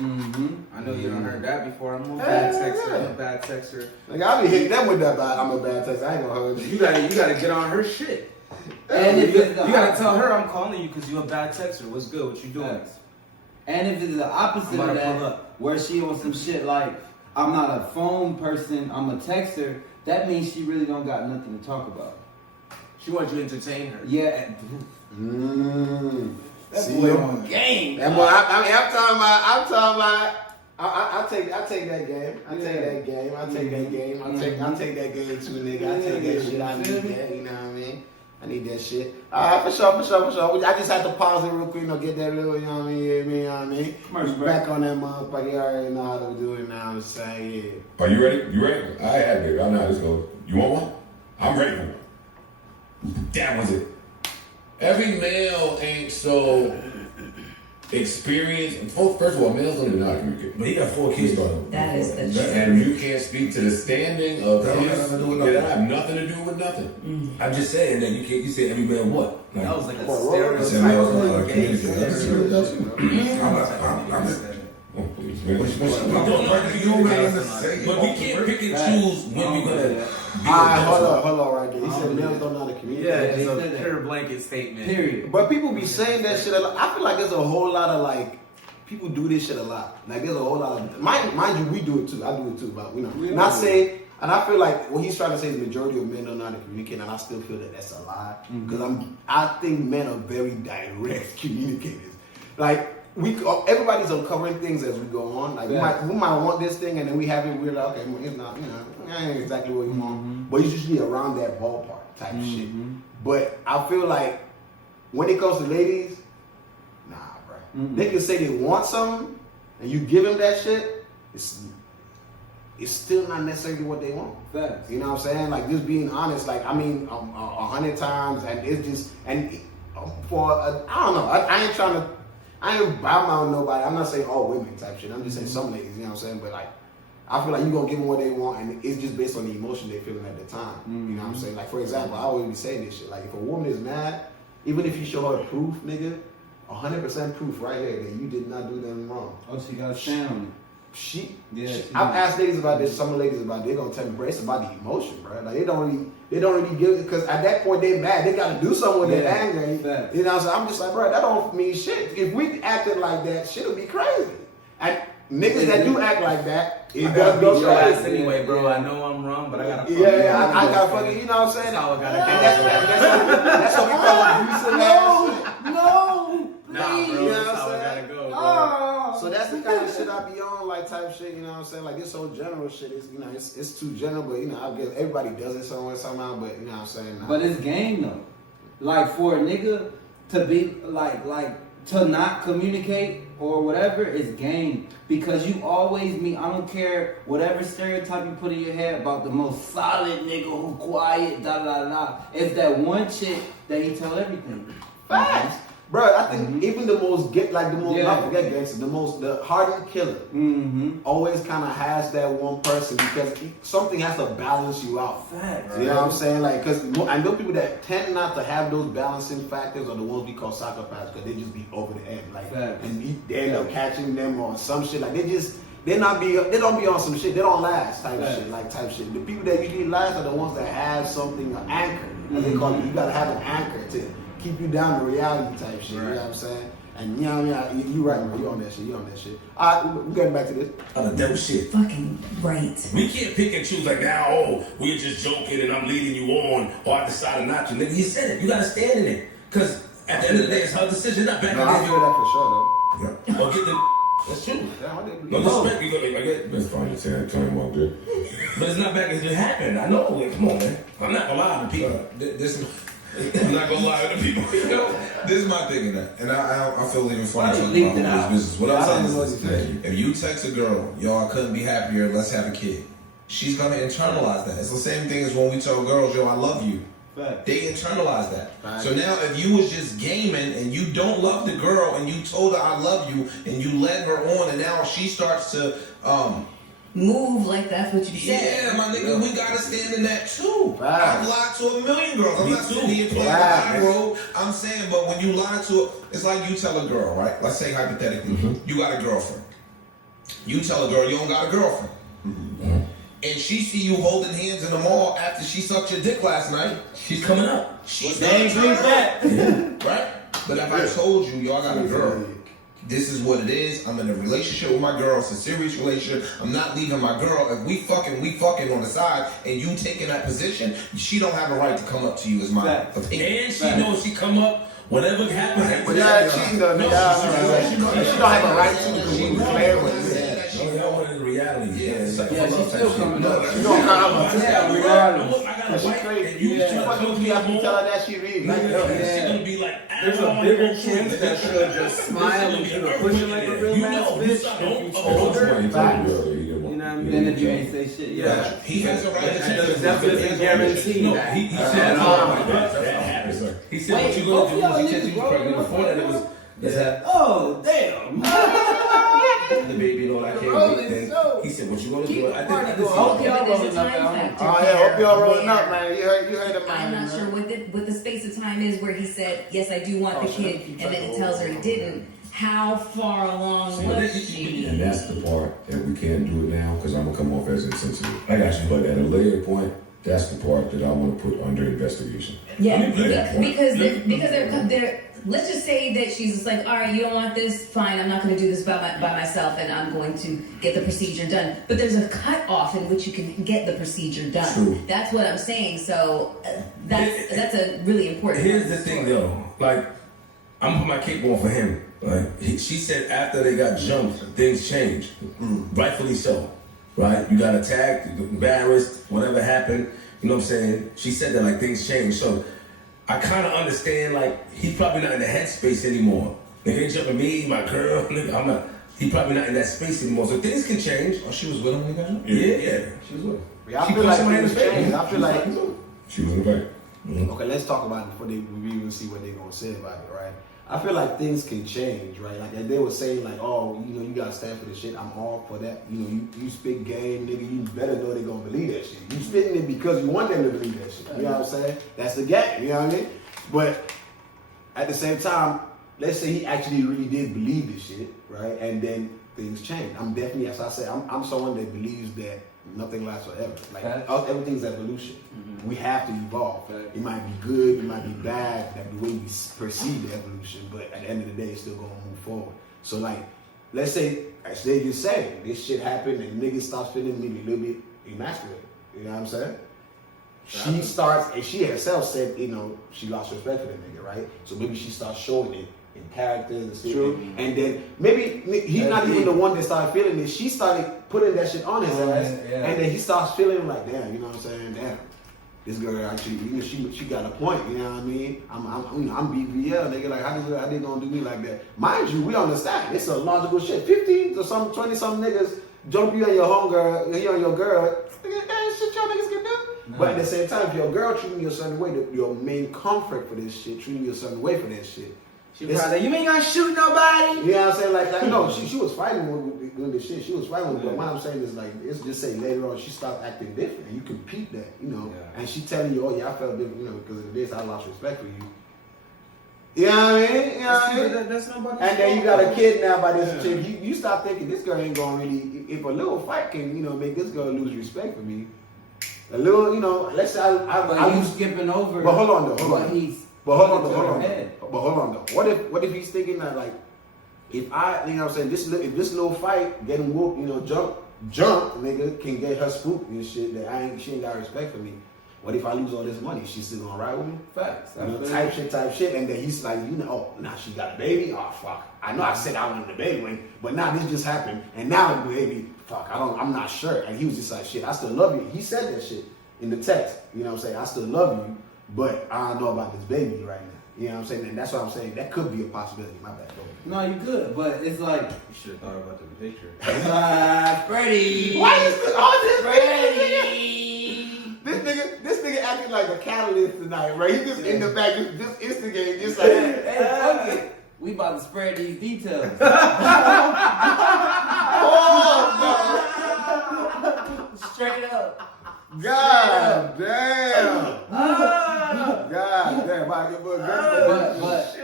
I know you done heard that before. I'm a bad texter. I'm a bad texter. Like I be hitting them with that. I'm a bad texter. I ain't gonna hold you. You gotta get on her shit. And if you gotta tell her I'm calling you because you a bad texter. What's good? What you doing? And if it's the opposite of that, where she on some shit like, I'm not a phone person, I'm a texter, that means she really don't got nothing to talk about. She wants you to entertain her. Yeah. That's boy on game. That boy, I'm talking about. I take that game. I take that game. I take that game too, nigga. I take that shit. I need that. You know what I mean? I need that shit. Alright, for sure. I just had to pause it real quick, get that little, you know what I mean? You know what I mean? Back on that motherfucker. You already know how to do it now. I'm saying, yeah. Are you ready? You ready? I had it, baby. I know how this goes. You want one? I'm ready for one. That was it. Every male ain't so experienced. First of all, males don't even know how to communicate. But he got 4 kids though. That is the truth. And you can't speak to the standing of That his. has nothing to do with nothing. That have nothing to do with nothing. I'm just saying that you can't. You say every man what? Like, That was like a I said males don't know how to stereotype. communicate. But we can't pick and choose when we're gonna. Hold on right there. He said males don't know how to communicate. Yeah, it's a pure blanket statement. Period. But people be saying that shit a lot. I feel like there's a whole lot of like, people do this shit a lot. Like there's a whole lot of, mind you, we do it too. I do it too, but you know, not saying. And I feel like what he's trying to say is the majority of men don't know how to communicate, and I still feel that that's a lie. Because I think men are very direct communicators. Like everybody's uncovering things as we go on. Like we might want this thing, and then we have it. We're like, okay, well, it's not, you know, ain't exactly what you want. But it's usually around that ballpark type shit. But I feel like when it comes to ladies, nah, bro. They can say they want something, and you give them that shit. It's still not necessarily what they want. Facts. You know what I'm saying? Like just being honest. Like I mean, 100 times, and it's just I don't know. I ain't trying to. I ain't badmouthing nobody. I'm not saying all women type shit. I'm just saying some ladies. You know what I'm saying? But like, I feel like you gonna give them what they want, and it's just based on the emotion they're feeling at the time. You know what I'm saying? Like for example, I always be saying this shit. Like if a woman is mad, even if you show her proof, nigga, 100% proof right here that you did not do nothing wrong. Oh, she got a stand on it. I've asked ladies about this. Some ladies about it. They're gonna tell me, bro, it's about the emotion, bro. Like they don't really give it because at that point they're mad. They gotta do something with their anger. You know, so I'm just like, bro, that don't mean shit. If we acted like that, shit would be crazy. And niggas that do act like that, it does go crazy. Anyway, bro, I know I'm wrong, but I gotta. I got fucking. You know what I'm saying? That's how I gotta. That's what we call abusive ass. Nah, bro, that's how I gotta go, bro. So that's the kind of shit I be on, like type shit. You know what I'm saying? Like this whole general shit is, you know, it's too general, but you know, I guess everybody does it somewhere somehow. But you know what I'm saying? Nah. But it's game though. Like for a nigga to be like to not communicate or whatever is game because you always meet. I don't care whatever stereotype you put in your head about the most solid nigga who quiet, da da da. It's that one chick that he tell everything. Facts. Bro, I think even the most not forget gangster, the hardened killer always kind of has that one person because something has to balance you out. Facts. You know what I'm saying? Like, because I know people that tend not to have those balancing factors are the ones we call psychopaths because they just be over the edge, like, and they end up catching them on some shit. Like they don't be on some shit. They don't last type shit. The people that usually last are the ones that have something, an anchor, as they call it. You gotta have an anchor to keep you down to reality type shit. You know what I'm saying? And you know what I mean? You right, bro. You on that shit. All right, we're getting back to this. On the devil shit. Fucking right. We can't pick and choose like now, we're just joking and I'm leading you on, or I decided not to. Nigga, you said it. You gotta stand in it. Because at the end of the day, it's her decision. Not back. I feel that for sure, though. Yeah. Or get the. That's true. No disrespect. I get. That's fine. You say I time out there. But it's not back. It just happened. I know. Like, come on, man. I'm not gonna lie to people. I'm not gonna lie to the people. This is my thing in that, and I feel even funny talking about this business. What I'm saying is this: if you text a girl, yo, I couldn't be happier, let's have a kid, she's gonna internalize that. It's the same thing as when we tell girls, yo, I love you. They internalize that. So now, if you was just gaming and you don't love the girl and you told her I love you and you led her on, and now she starts to move like that's what you said. Yeah, my nigga, we gotta stand in that too. Wow. I've lied to a million girls. I'm not sitting here playing the lie, bro. I'm saying, but when you lie to it's like you tell a girl, right? Let's say hypothetically, you got a girlfriend. You tell a girl you don't got a girlfriend. And she see you holding hands in the mall after she sucked your dick last night. She's coming up. She's gonna turn up. Right? But if I told you, yo, I got a girl. This is what it is. I'm in a relationship with my girl. It's a serious relationship. I'm not leaving my girl. If we fucking on the side, and you taking that position, she don't have a right to come up to you as my opinion. And she knows she come up, whatever happens. But yeah, she don't have a right to because we declare what it is. Y'all want the reality. Yeah, she's still coming up. She don't come up. Yeah, regardless. I got a wife, and She fucking with me after you tell her that she reads. She's gonna be like, There's a bigger chance that she'll just smile and keep pushing like a real ass bitch if you told her. You know what I mean? Then if you ain't say shit, Yeah. He has a right to That change. doesn't guarantee No, that. he said, that happens. He said, what you gonna do when she catch you pregnant? Before that, it was, is that, oh damn. the baby, you know, I can't wait. Then he said, what you gonna do? I I think hope y'all There's a rolling up time out. factor. Oh yeah, hope y'all rolling Yeah. up, man. You heard the man. I'm not sure what the space of time is where he said, yes, I do want the kid, and then he tells her he didn't. How far along was she? And that's the part that we can't do it now because I'm gonna come off as insensitive. I got you. But at a later point, that's the part that I want to put under investigation. Yeah, because they're let's just say that she's just like, all right, you don't want this, fine, I'm not going to do this by myself, and I'm going to get the procedure done. But there's a cutoff in which you can get the procedure done. True. That's what I'm saying. So that's a really important. Here's the thing, though. Like, I'm putting my cape on for him. Like, she said after they got jumped, things changed. Rightfully so. Right? You got attacked, embarrassed, whatever happened. You know what I'm saying? She said that, like, things changed. So I kind of understand, like, he's probably not in the headspace anymore. They ain't jumping me, my girl. I'm not. He's probably not in that space anymore. So things can change. Oh, she was with him when he got jumped? Yeah. She was with him. Yeah, I feel like things change. I feel like. She was in the back. Okay, let's talk about it before we even see what they're gonna say about it, right? I feel like things can change, right? Like they were saying, like, oh, you know, you gotta stand for this shit. I'm all for that. You know, you spit game, nigga. You better know they gonna believe that shit. You spitting it because you want them to believe that shit. You know what I'm saying? That's the game. You know what I mean? But at the same time, let's say he actually really did believe this shit, right? And then things change. I'm definitely, as I said, I'm someone that believes that nothing lasts forever. Like everything's evolution. We have to evolve. It might be good, it might be bad, that the way we perceive the evolution, but at the end of the day, it's still gonna move forward. So like, let's say, as they just say, this shit happened and niggas stop feeling maybe a little bit emasculated. You know what I'm saying? She starts, and she herself said, you know, she lost respect for the nigga, right? So maybe she starts showing it in characters and shit. And then maybe he's not even the one that started feeling it. She started putting that shit on his ass, and then he starts feeling like, damn, you know what I'm saying? Damn, this girl actually, you know, she got a point. You know what I mean? I'm BBL, nigga. Like, how they gonna do me like that? Mind you, we understand. It's a logical shit. 15 to some 20 some niggas jump you on your homegirl, you on your girl. That shit y'all niggas can do. No. But at the same time, if your girl treating you a certain way, your main comfort for this shit, treating you a certain way for that shit. She probably like, you ain't gonna shoot nobody. You know what I'm saying? Like no, she was fighting with this shit. She was fighting with, but what I'm saying is like, it's just say later on she stopped acting different. And you can peep that, you know. Yeah. And she telling you, oh yeah, I felt different, you know, because of this, I lost respect for you. You know what I mean? You know what I mean? That's nobody. And then you got a kid now by this chick. You start thinking this girl ain't gonna really. If a little fight can, you know, make this girl lose respect for me. A little, you know, let's say I you skipping over. But hold on though, hold on. But hold on though. What if he's thinking that like, if I, you know what I'm saying, if this little fight getting whooped, you know, jump, nigga can get her spooked and shit that she ain't got respect for me. What if I lose all this money? She's still gonna ride with me? Facts. You know, type shit. And then he's like, you know, oh, now she got a baby? Oh, fuck. I know I said I wanted a baby, but now this just happened. And now the baby, fuck, I'm not sure. And he was just like, shit, I still love you. He said that shit in the text. You know what I'm saying? I still love you, but I don't know about this baby right now. You know what I'm saying? And that's what I'm saying. That could be a possibility. My bad. No, you good, but it's like, you should have thought about the picture. Freddie. Why is this all this Freddie? This nigga acting like a catalyst tonight, right? He just in the back, just instigating, just like, hey, fuck it. We about to spread these details. Straight up. God damn. God damn. But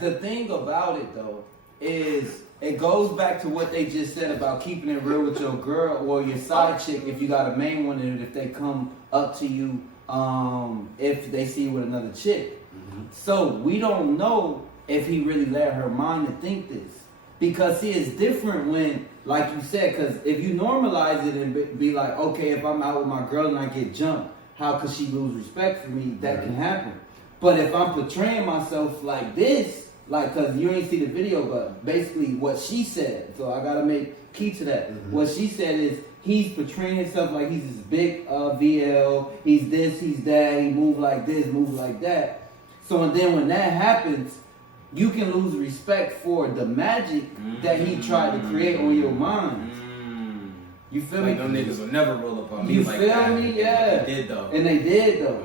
the thing about it though is it goes back to what they just said about keeping it real with your girl or your side chick if you got a main one and if they come up to you if they see you with another chick. So we don't know if he really let her mind to think this. Because see, it's different when, like you said, because if you normalize it and be like, okay, if I'm out with my girl and I get jumped, how could she lose respect for me? That can happen. But if I'm portraying myself like this, like, because you ain't see the video, but basically what she said, so I got to make key to that. What she said is he's portraying himself like he's this big VL, he's this, he's that, he move like this, move like that. So and then when that happens, you can lose respect for the magic that he tried to create on your mind. You feel me? Them niggas will never roll up on me you like feel that. Me? Yeah. They did though. And they did though.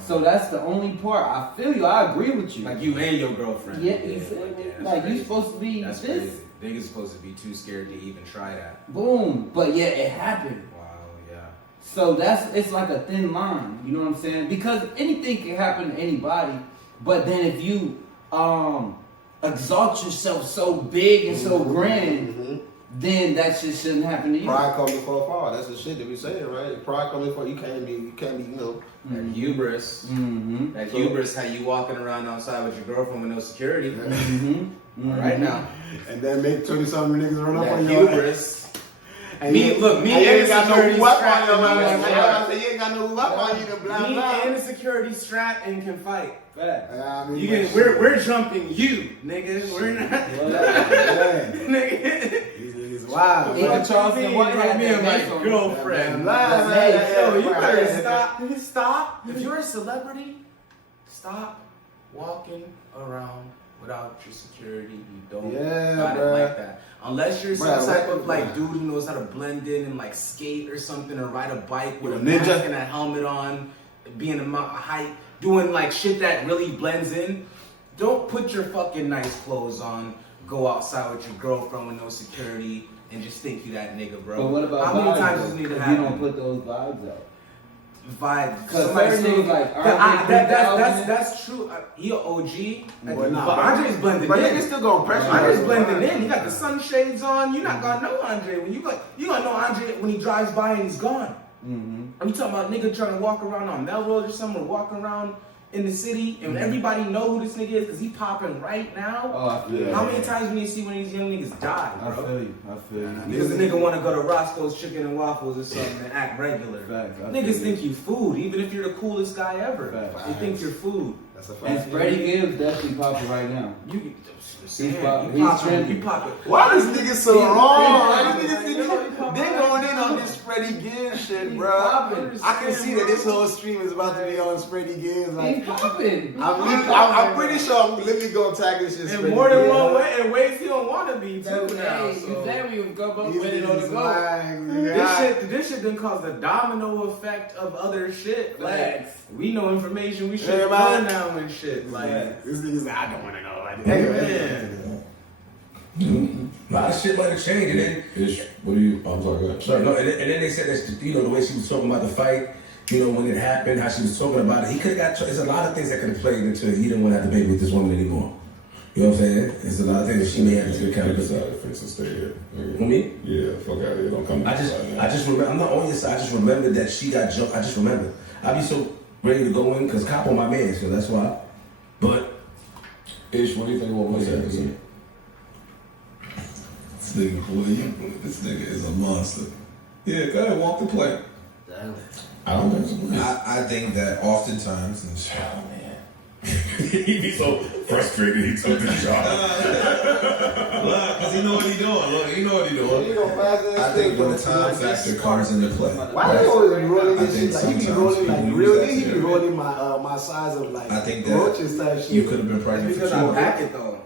So that's the only part. I feel you. I agree with you. Like you and your girlfriend. Yeah, you feel me? Like you supposed to be that's this. Crazy. Niggas supposed to be too scared to even try that. Boom. But yeah, it happened. Wow, yeah. So it's like a thin line. You know what I'm saying? Because anything can happen to anybody. But then if you exalt yourself so big and so grand, then that shit shouldn't happen to you. Pride comes before a fall. That's the shit that we saying, right? Pride comes before you can't be, you know. That hubris. That hubris, how you walking around outside with your girlfriend with no security. All right now. And then make 20-something niggas run up on you. Hubris. And me and the security strap. You ain't got no whoop on you to blah blah. Me and the security strap and can fight. Right. We're jumping you, nigga. We're not. Nigga. He's wild. Even Charleston White had me and my girlfriend. Yo, you better stop. Stop. If you're a celebrity, stop walking around without your security. You don't got it like that. Unless you're some type of like dude who knows how to blend in and like skate or something or ride a bike with a mask and a helmet on, being a height, doing like shit that really blends in. Don't put your fucking nice clothes on, go outside with your girlfriend with no security, and just think you that nigga, bro. But what about how many vibes, times does it need to happen? You don't put those vibes out. vibe. Cause Somebody certain say- niggas like, that's true. He an OG, But nah, but Andre's blending but in. niggas still gonna pressure. Andre's you. blending in. You got the sunshades on. You're not gonna know Andre when you gonna know Andre when he drives by and he's gone. I'm talking about nigga trying to walk around on Melrose or somewhere, walking around in the city, and everybody know who this nigga is because he popping right now. Oh, I feel How you. many times when you see one of these young niggas die, I bro? feel you. I feel you. Because the nigga want to go to Roscoe's Chicken and Waffles or something and act regular. Facts, I Niggas feel think you food, even if you're the coolest guy ever. Facts. They think you're food. That's a And fact. Freddie Gibbs definitely popping right now. You popping. You popping. Why this nigga so Yeah, wrong? yeah, These niggas yeah, they going in on this Freddie Gibbs shit, bro. I can see that this whole stream is about to be on Freddie Gibbs. Like, He's popping. I'm pretty sure. Let me go tag this shit. In Freddie more than Gibbs. one way, and ways he don't want to be too now. You So. say we would go up These with it on the niggas go. lying, This shit done caused a domino effect of other shit. Like Facts. we know information we should Yeah, run man. now and shit. Like This nigga said, I don't want to know. Like, man. A lot of shit might have changed, and then Ish, what do you? I'm sorry. Go ahead. sorry, no, and then they said that the way she was talking about the fight, when it happened, how she was talking about it. He could have got. There's a lot of things that could have played into he didn't want to have to debate with this woman anymore. You know what I'm saying? There's a lot of things that she may have to kind of side of the fence and stay here. Who, me? Yeah, fuck out of here. Don't come. to I this side now. just remember. I'm not on your side. I just remembered that she got jumped. I just remembered. I be so ready to go in because cop on my man, so that's why. But Ish, what do you think about what's happening? This nigga, boy, this nigga is a monster. Yeah, go ahead, walk the plank. I don't think so. I think that oftentimes, and He be so frustrated he took the job. look, cause he know what he doing. Look, he know what he doing. You gonna pass that I think shit, when bro. the time factor comes into play. Why they always rolling I this think shit? Like, he be sometimes rolling like people real. use that He be shit. rolling my size of like I think that roaches type shit. You could have been pregnant for Because 2 I months. back it though.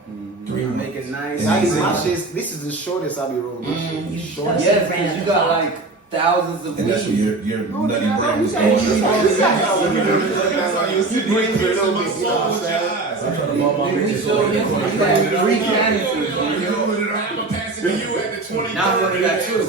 3 I'm months. making nice. Not even Yeah. my shit. This is the shortest I be rolling. My shit. You Shortest. Yes, because you got like thousands of And that's what weeds. your No, nutty nigga, brain was you going. got- you got- That's why you was sitting here You fixing my know soul what I'm with your saying? eyes. I'm trying to ball my You bitches still over get there. you got 3 canisters. I'm gonna pass it to you at the 20. Now we only got 2.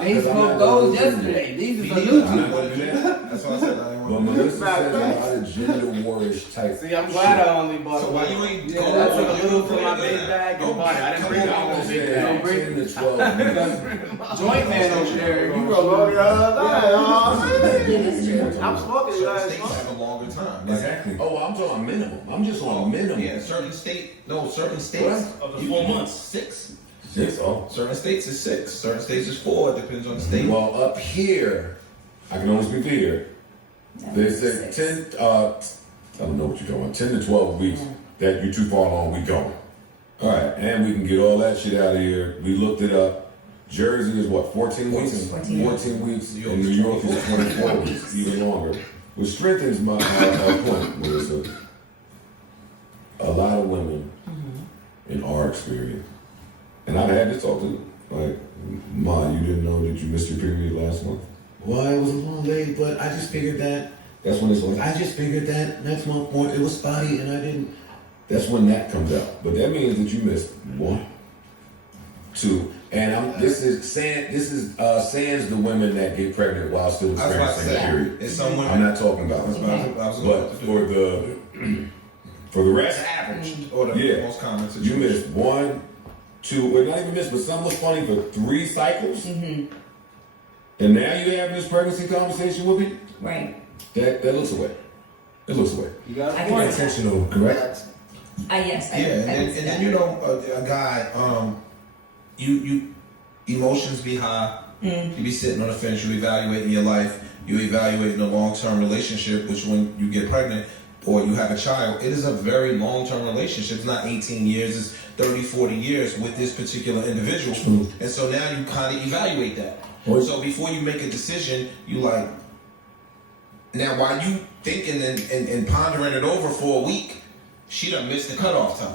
They smoked those yesterday. These is a new I'm not two. gonna do that. That's why I said I ain't But want to. Melissa says a lot of gender warish type. See, I'm glad I only bought So why you ain't Yeah, go I over took a it? little from my big bag and bought it. I didn't bring it all big bag. 10 to 12 minutes. Joint man over there. You You roll the other night, Yeah, that's true. I'm smoking, you Certain guys. states have a longer time. Like, Exactly. Oh, I'm talking about minimum. I'm just on minimum. yeah, certain states. Of the you 4 can do months. 6. 6. Oh. Certain states is 6. Certain states is 4. It depends on the state. Well, up here, I can only speak for here. They said 10. I don't know what you're talking about. 10 to 12 weeks. That you're too far along. We going. All right, and we can get all that shit out of here. We looked it up. Jersey is what, 14 weeks? 14 weeks. And New York is 24 weeks, even longer. Which strengthens my point, Melissa. A lot of women, in our experience, and I've had this talk to, like, Ma, you didn't know that you missed your period last month? Well, it was a little late, but I just figured that. That's when it's like, I just figured that next month it was spotty and I didn't. That's when that comes out. But that means that you missed 1, 2, and this is sans the women that get pregnant while still I was about to experiencing say, the period. it's some women. I'm not talking about I was that. about to- But for the rest, average or the Yeah. most common you situation. missed 1, 2, well, not even missed, but some was funny for 3 cycles. And now you have this pregnancy conversation with me? Right. That looks away. It looks away. You got I a can point. see that. Intentional, correct? Yes. Yeah, and then you know, a guy, you emotions be high. You be sitting on the fence. You evaluating your life. You evaluating a long-term relationship, which when you get pregnant or you have a child, it is a very long-term relationship. It's not 18 years. It's 30, 40 years with this particular individual. And so now you kind of evaluate that. So before you make a decision, you like, now while you thinking and pondering it over for a week, she done missed the cutoff time.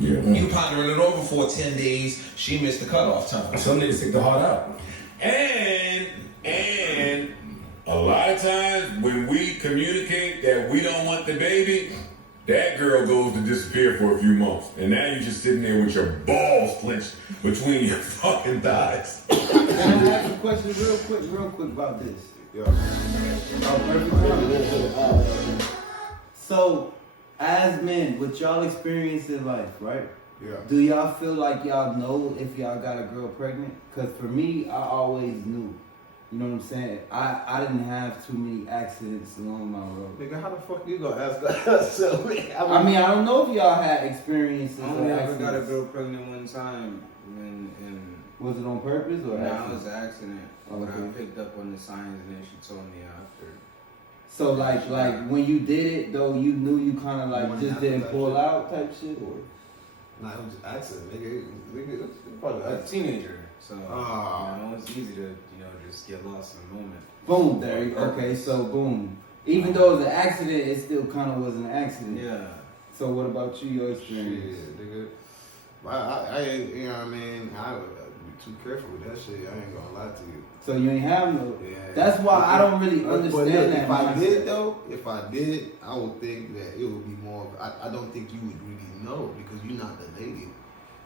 Yeah. You pondering it over for 10 days, she missed the cutoff time. Some niggas take the heart out. And a lot of times when we communicate that we don't want the baby, that girl goes to disappear for a few months. And now you're just sitting there with your balls clenched between your fucking thighs. Can I ask a question real quick about this? So, as men, with y'all experience in life, right? Yeah. Do y'all feel like y'all know if y'all got a girl pregnant? Because for me, I always knew. You know what I'm saying? I didn't have too many accidents along my road. Nigga, how the fuck you gonna ask that? So, I mean, I don't know if y'all had experiences. I only ever got a girl pregnant one time. Was it on purpose or no, accident? it was an accident. Okay. But I picked up on the signs and then she told me after. So like when you did it though, you knew you kind of like just didn't pull out type shit, or? Nah, it was just accident, nigga. Probably A teenager, so Ah. you know it's easy to just get lost in the moment. Boom, there. Okay, so boom. Even though it was an accident, it still kind of was an accident. Yeah. So what about you, your experience? Shit, nigga. I ain't, you know what I mean? I would be too careful with that shit. I ain't gonna lie to you. So you ain't have no. Yeah. That's why I don't really But understand look, that. if I mindset. did though, I would think that it would be more. I don't think you would really know because you're not the lady,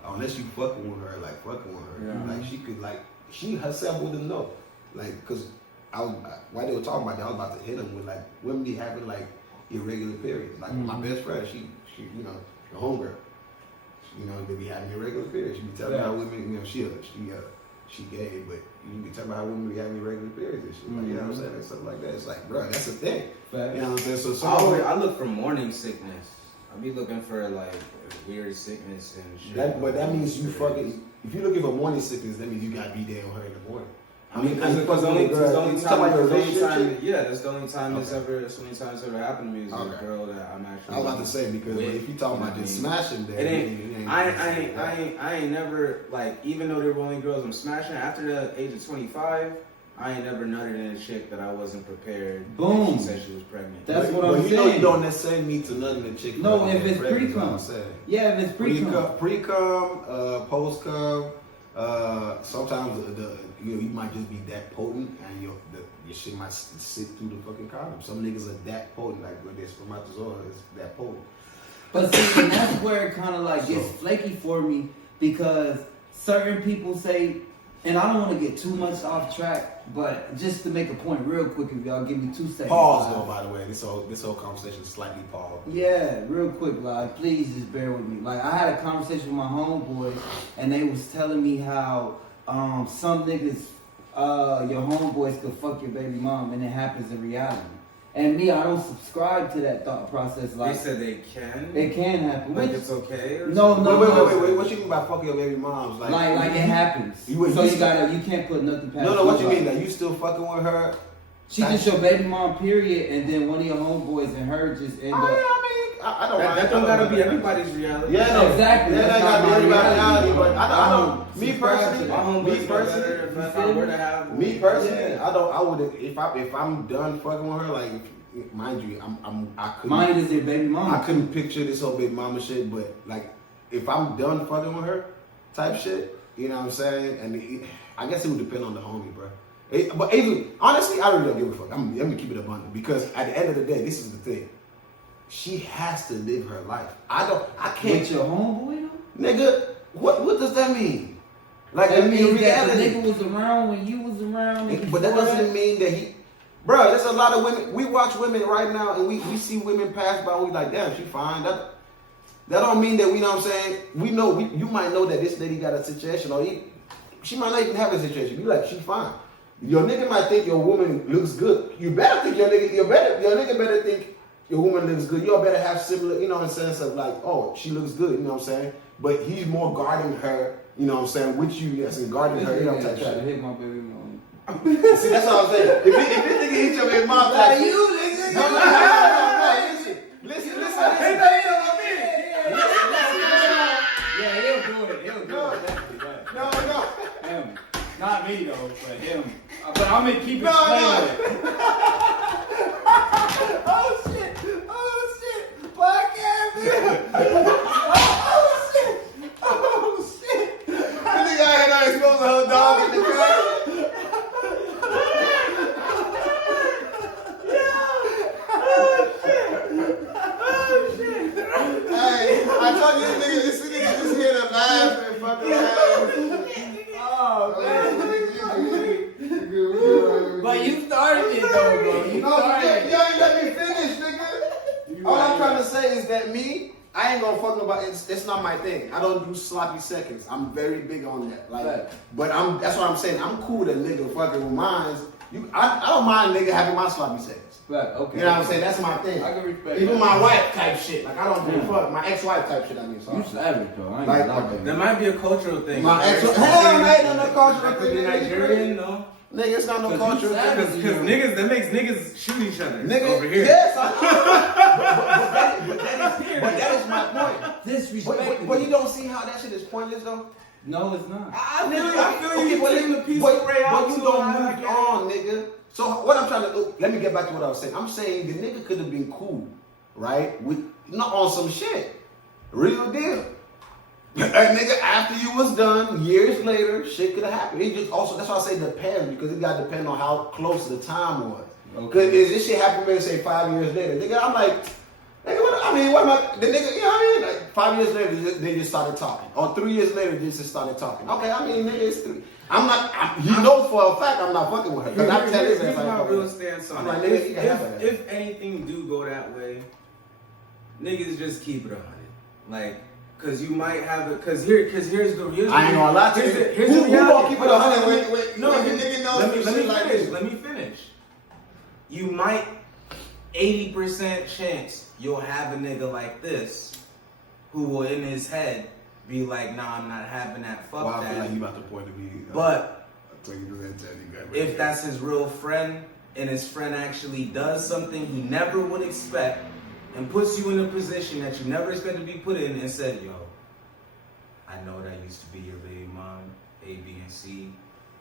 unless you fucking with her, like fucking with her. Yeah. Like she could, like she herself wouldn't know, like because while they were talking about that, I was about to hit them with like women be having like irregular periods. Like my best friend, she you know, the homegirl, you know, they be having irregular periods. She be telling how women, you know, she gay, but you be talking about how women be having irregular periods and shit. Like, you know what I'm saying? And stuff like that. It's like, bro, that's a thing. You know what I'm saying? So I look for morning sickness. I be looking for like weird sickness and shit. but that means you fucking. If you're looking for morning sickness, that means you gotta be there on her in the morning. I mean, that's the only time it's ever happened to me is with a girl that I'm actually. I was about to say because if you talking about just smashing, I ain't never like, even though they were only girls I'm smashing. After the age of 25, I ain't never nutted in a chick that I wasn't prepared. Boom. She said she was pregnant. That's what I'm saying. You know, you don't necessarily need to nut in a chick. No, if it's pre-cum. Yeah, if it's pre-cum. Pre-cum, post-cum. Sometimes you might just be that potent, and your shit might sit through the fucking condom. Some niggas are that potent, like when their spermatozoa is that potent. But see, and that's where it kind of like gets flaky for me because certain people say, and I don't want to get too much off track, but just to make a point real quick, if y'all give me 2 seconds. Pause though, by the way. This whole conversation is slightly paused. Yeah, real quick, like, please just bear with me. Like, I had a conversation with my homeboy, and they was telling me how some niggas, your homeboys could fuck your baby mom, and it happens in reality. And me, I don't subscribe to that thought process. Like, they said they can. It can happen. Like it's okay. Or no. Wait. What you mean by fucking your baby moms? Like it happens. You can't put nothing past. No. What you mean? Like you still fucking with her? She just your baby mom, period, and then one of your homeboys and her just end up. I don't. That don't gotta be everybody's reality. Yeah, no, exactly. That gotta be everybody's reality. But I don't. Me personally, me personally, I would if I'm done fucking with her, like. Mind you, I couldn't. Mine is your baby mama. I couldn't picture this whole baby mama shit, but like, if I'm done fucking with her, type shit, you know what I'm saying? And I guess it would depend on the homie, bro. But even honestly, I really don't give a fuck. I'm gonna keep it abundant because at the end of the day, this is the thing. She has to live her life. I can't. With your homeboy, though? Nigga, what does that mean? Like that means that the nigga was around when you was around. But that doesn't mean that he. Bro, there's a lot of women. We watch women right now, and we see women pass by, and we like, damn, she fine. That don't mean that we know what I'm saying. We know you might know that this lady got a situation, or she might not even have a situation. You like, she fine. Your nigga might think your woman looks good. You better think your nigga better think your woman looks good. You all better have similar, you know, in the sense of like, oh, she looks good, you know what I'm saying? But he's more guarding her, you know what I'm saying, with you, yes, and guarding her, you know, type shit. Hit my baby mom. See, that's what I'm saying. If this nigga hit your baby mom, like you, nigga. No, listen. Yeah, he'll do it. No. Him. Not me though, but him. But I'm gonna keep explaining it. Oh shit! Podcast. Oh shit! This nigga out here not exposing her dog in the car. I told you this nigga just here to laugh and fucking laugh. Oh man. But you started it that me, I ain't gonna fuck nobody. It's not my thing. I don't do sloppy seconds. I'm very big on that. Like, Right. but that's what I'm saying. I'm cool with a nigga fucking with mine. I don't mind a nigga having my sloppy seconds. Right, okay. You know what I'm saying? That's my thing. I can respect Even that. my wife type shit. Like I don't give a fuck. My ex-wife type shit. I mean, sorry. You savage, though. I ain't Like, gonna lie to you. There might be a cultural thing. My ex, hell, ain't no cultural That could thing. be Nigerian, no? Nigga, it's not no Cause you cultural savage. thing. Because niggas, that makes niggas shoot each other Nigga, over here. yes, I know. but that is my point. Disrespect. But you don't see how that shit is pointless though. No, it's not. I feel you. You but taking the peaceful way out. But you to don't a- move on, nigga. So what I'm trying to let me get back to what I was saying. I'm saying the nigga could have been cool, right? With not on some shit, real deal. Nigga, after you was done, years later, shit could have happened. It just also that's why I say depends because it got to depend on how close the time was. Because if this shit happened, maybe say 5 years later, nigga, I'm like, nigga, what am I? The nigga, you know what I mean? Like 5 years later, they just started talking, or 3 years later, they just started talking. Okay, I mean, nigga, it's 3. He knows for a fact I'm not fucking with her. Because I tell his Here's ass my like, real stance on I'm like, it. nigga, you can have that. If anything do go that way, niggas just keep it 100. Like, cause you might have it. Cause here's the I ain't gonna lie to you. Who gonna keep it 100 when No, the nigga knows let me shit like finish. this? Let me finish. You might 80% chance you'll have a nigga like this who will in his head be like, nah, I'm not having that. Fuck Well, I that. feel like you about to point to me. But I'll tell you that, Teddy. if that's his real friend and his friend actually does something he never would expect and puts you in a position that you never expected to be put in and said, yo, I know that used to be your baby mom, A, B, and C.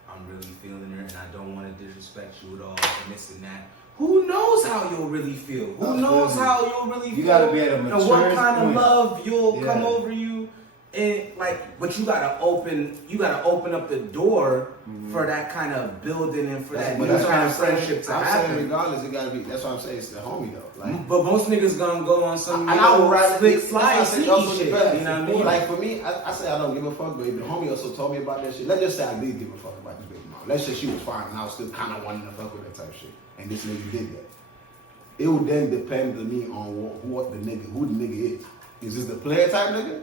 I'm really feeling her and I don't want to disrespect you at all and this and that. Who knows how you'll really feel? Who knows how you'll really feel? You gotta be at a mature and what kind point. of love you'll come Yeah. over you. And like, but you gotta open up the door for that kind of building and for that But new that's what kind I'm of saying. friendship to I'm saying happen. regardless, it gotta be. That's what I'm saying. It's the homie though. Like, But most niggas gonna go on some and I would rather slick that's why I slide say sneaky also shit. You know depends. what I mean? Like for me, I say I don't give a fuck, but if the homie also told me about that shit, let's just say I did give a fuck about this baby mom. Let's say she was fine and I was still kind of wanting to fuck with her type shit, and this nigga did that. It would then depend to me on who the nigga is. Is this the player type nigga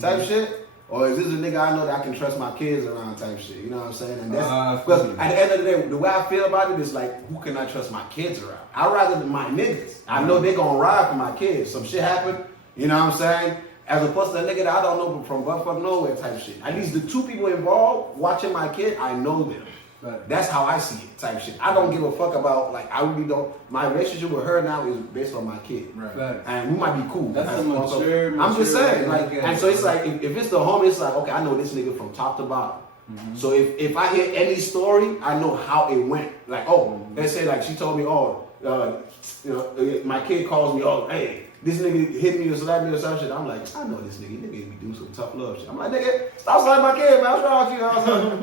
type shit? Or is this a nigga I know that I can trust my kids around type shit? You know what I'm saying? And that's because at the end of the day, the way I feel about it is like, who can I trust my kids around? I'd rather than my niggas. I know they gonna ride for my kids. Some shit happen, you know what I'm saying? As opposed to a nigga that I don't know from buttfuck nowhere type shit. At least the two people involved watching my kid, I know them. Right. That's how I see it type shit. I don't give a fuck about, like, I really don't. My relationship with her now is based on my kid. Right. And we might be cool. That's a Also, mature I'm just saying, like, way to look at and it. so it's like, if it's the homie, it's like, okay, I know this nigga from top to bottom. So if I hear any story, I know how it went. Like, oh, let's say like she told me, my kid calls me, oh, hey, this nigga hit me or slapped me or some shit. I'm like, I know this nigga be doing some tough love shit. I'm like, nigga, stop slapping my kid, man. What's wrong with you?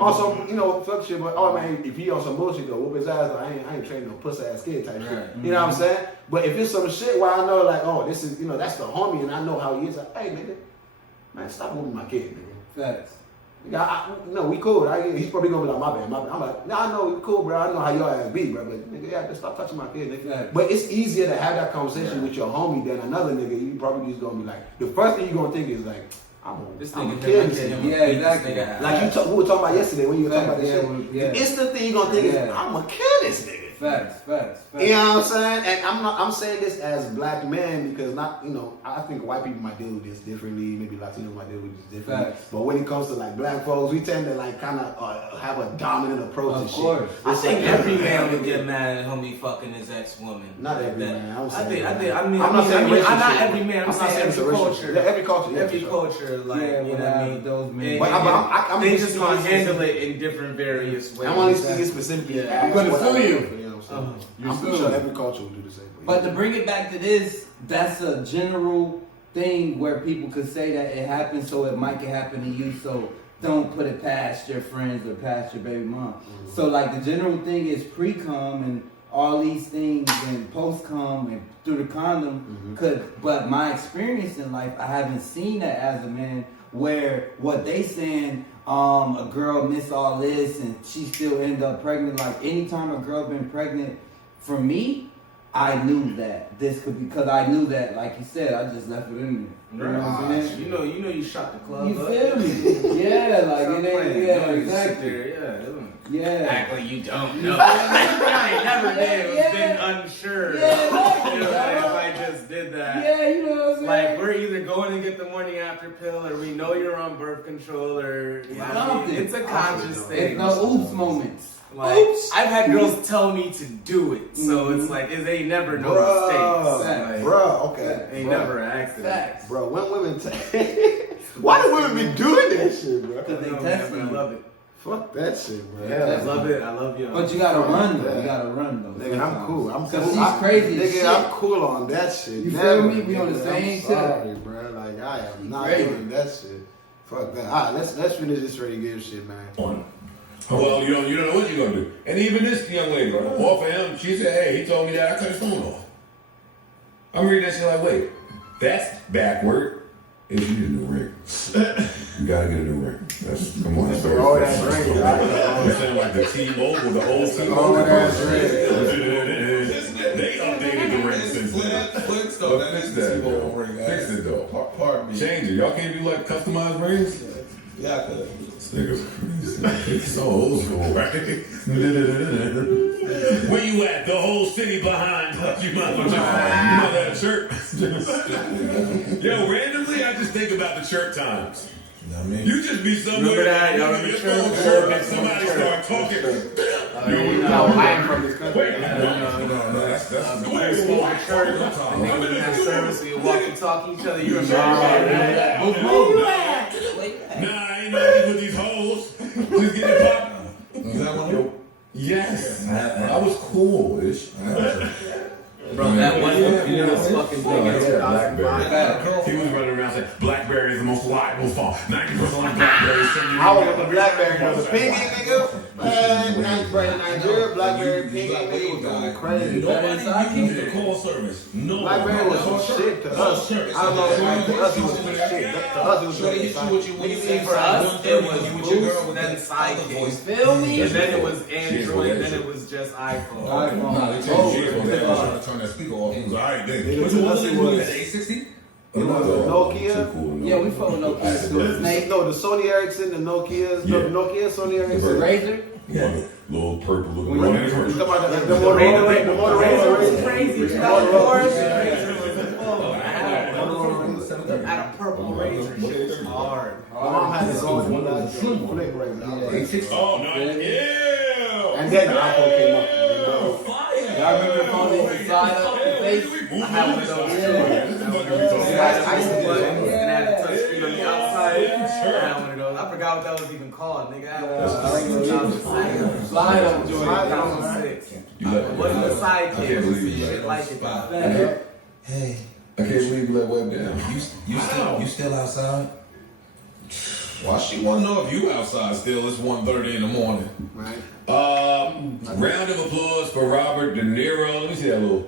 On some, fuck shit. But oh man, if he on some bullshit though, whoop his ass. I ain't training no pussy ass kid type shit. You know what I'm saying? But if it's some shit where I know like, oh, this is, that's the homie, and I know how he is. Like, hey, nigga, man, stop whooping my kid, nigga. Facts. We cool. He's probably gonna be like, my bad. I'm like, nah, I know we cool, bro. I know how your ass be, bro. But nigga, just stop touching my kid, nigga. Yeah. But it's easier to have that conversation with your homie than another nigga. You probably just gonna be like, the first thing you gonna think is like, I'm gonna kill this nigga. Yeah, exactly. Like we were talking about yesterday when you were talking about this shit. Yeah. The instant thing you gonna think is, I'm gonna kill this nigga. Facts. You know what I'm saying? And I'm saying this as black men because I think white people might deal with this differently. Maybe Latinos might deal with this differently. Facts. But when it comes to like black folks, we tend to like kind of have a dominant approach to Of shit. course. I It's think like every man would get mad at homie fucking his ex-woman. Not every man. I'm not saying I'm saying every culture. Yeah, every culture. Yeah, Every for sure. culture, like, Yeah, you know what I mean? those men. But I'm they just just gonna speaking handle it in different various ways. I'm only speaking specifically. Yeah. as gonna what sue I you. know, what I'm saying. I'm pretty sure every culture will do the same. But to bring it back to this, that's a general thing where people could say that it happened, so it might can happen to you. So don't put it past your friends or past your baby mom. So like the general thing is pre-cum and all these things and post-cum and through the condom. But my experience in life, I haven't seen that as a man where what they saying, a girl missed all this and she still end up pregnant. Like anytime a girl been pregnant, for me, I knew that this could be, because I knew that, like you said, I just left it in there. You know what I'm saying? You know, you shot the club. You up. feel me? Yeah, like it ain't. Yeah, You sit exactly. there, Yeah. act like you don't know. I ain't never did. Yeah. Been unsure. Yeah, exactly, You know, dog. if I just did that. Yeah, you know what I'm saying? Like, we're either going to get the morning after pill, or we know you're on birth control, or you know what I mean? It's a conscious thing. It's no oops moments. Like, I've had girls tell me to do it, so it's like it ain't never no mistakes. Like, Okay. ain't Bruh. never an accident. Bro, when women why do women be doing that shit, bro? Because they No, test man, I you. love it. Fuck that shit, bro. Yeah, I love it. I love you. But you gotta run though. You gotta run though. Nigga, I'm cool. I'm Because cool. she's crazy as Nigga, shit. I'm cool on that shit. You Never, feel me? We on the nigga. same I'm shit. sorry, bro. Like, I am not crazy. doing that shit. Fuck that. Alright, let's finish this Freddie Gibbs shit, man. Well, you don't know what you're gonna do. And even this young lady, off of him, she said, hey, he told me that I cut his phone off. I'm reading that shit like, wait, that's backward. If you need a new ring, you gotta get a new ring. That's come on. That's All that ring, You sound like the T-Mobile, the old T-Mobile. All that ring. They updated the ring since then. Flex though, that Fix is that, the yo. ring. Fix it though. Pardon me. Change it. Y'all can't do like customized rings. Yeah, I could. This nigga's crazy. It's so old school, right? Where you at? The whole city behind. You might want that shirt. Yo, randomly, I just think about the shirt times. You know what I mean? You just be somewhere. Remember that? Y'all look at remember your church? phone shirt, Yeah, somebody church. start talking. No, I am from this country. Wait, No, that's the We was going to church. And then we had service. We would walk and talk each other. You remember that? Nah, I ain't nothing with these hoes. Just get it poppin'. You got one? Yes, I was cool-ish. Bro, that one video was fucking big in Blackberry. 2005. He was running around saying, BlackBerry is the most reliable phone. 90% of BlackBerry send you. I was with the Blackberry, the pinky nigga. Man, Nigeria, Blackberry, pinky nigga was going crazy. Nobody used the call service. No. Blackberry was some shit to us. I don't know, man, to us it was some shit. To us it was So they hit you with you when you See, say for us, it was you with your girl with then that Sidekick. voice. Feel me? And then it was Android, and then it was just iPhone. Nah, they changed shit for that. Trying to turn that speaker off. It was alright then. Which one was it? Was it 860? Nokia? Yeah, we fuck with Nokia. Snake. No, the Sony Ericsson, the Nokias, the Nokia, Sony Ericsson. Razor. Yeah. Little purple looking You one. talking about the Motorola? Crazy. The I had a purple razor. Shit was hard. My mom had this old one, flip right now. Oh, no. Yeah. And then the iPhone came up. Y'all remember the phone that would slide up the face? I had one of those too. Yeah. I used to button and had a touch screen on the outside. I had one of those. I forgot what that was even called, nigga. I had one of those. Slide up joint. 2006. It wasn't a Sidekick. It was shit like it. Hey, I can't believe you let Web down. you still outside? Why she wanna know if you outside still? It's 1:30 in the morning. Right. Round of applause for Robert De Niro. Let me see that little.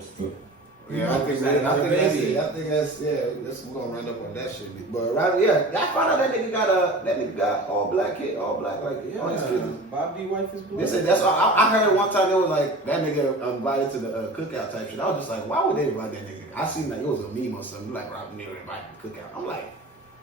Yeah, I think that's it. We're gonna run up on that shit. But right, yeah, I found out that nigga got all black kid, all black like all his kids. Bobby wife is blue. That's all, I heard one time it was like that nigga invited to the cookout type shit. I was just like, why would they invite that nigga? I seen like it was a meme or something like Robert De Niro invited to the cookout. I'm like,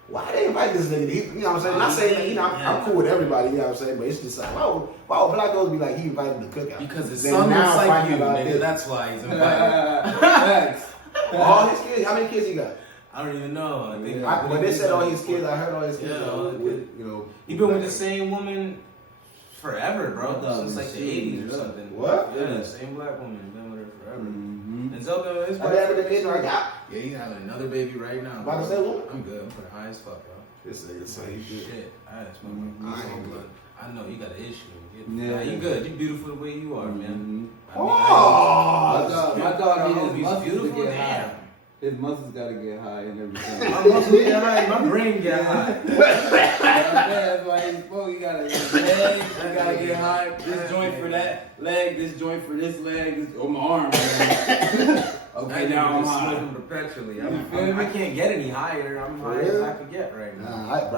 why they invite this nigga? You know what I'm saying? Not saying that, you know, I'm cool with everybody, you know what I'm saying? But it's just like, why would black girls be like, he invited to the cookout? Because his Then son now looks like finding you, out nigga. that- That's why he's invited. Facts. All his kids, how many kids he got? I don't even know. I think When they said all his kids, I heard all his kids. Yeah, You know, he been with the same woman forever, bro. What Since like the 80s or Yeah. something. What? Yeah, same black woman. Been with her forever. Mm-hmm. And Zelda, his Are they having a wife. kid right now? Yeah, he's having another baby right now. About the same woman? I'm good. I'm pretty high as fuck, bro. This nigga say he good. Shit, I I ain't good. I know you got an issue. Yeah. You good. You beautiful the way you are, man. I mean, Oh, My dog I need hope his he's muscles to beautiful. get high. Damn. His muscles gotta get high and everything. My muscles get high. My brain get high. That's why he's spoke. You gotta get legs, you gotta get high. This joint for that leg, this joint for this leg, this on my arm. Okay, now I'm high. smoking perpetually. You feel me? I can't get any higher. I'm high as I could get right now. Nah,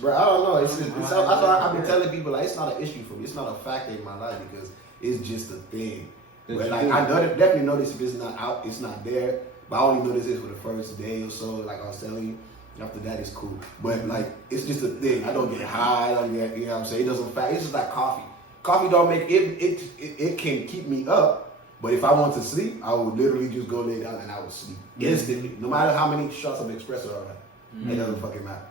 bro, I don't know. That's why I've been telling people like it's not an issue for me. It's not a factor in my life because it's just a thing. But like I definitely notice if it's not out, it's not there. But I only notice this for the first day or so. Like I was telling you, after that it's cool. But like it's just a thing. I don't get high. I don't get, you know what I'm saying. It doesn't fat. It's just like coffee. Coffee don't make it. It can keep me up. But if I want to sleep, I would literally just go lay down and I would sleep instantly. No matter how many shots of espresso I have, it doesn't fucking matter.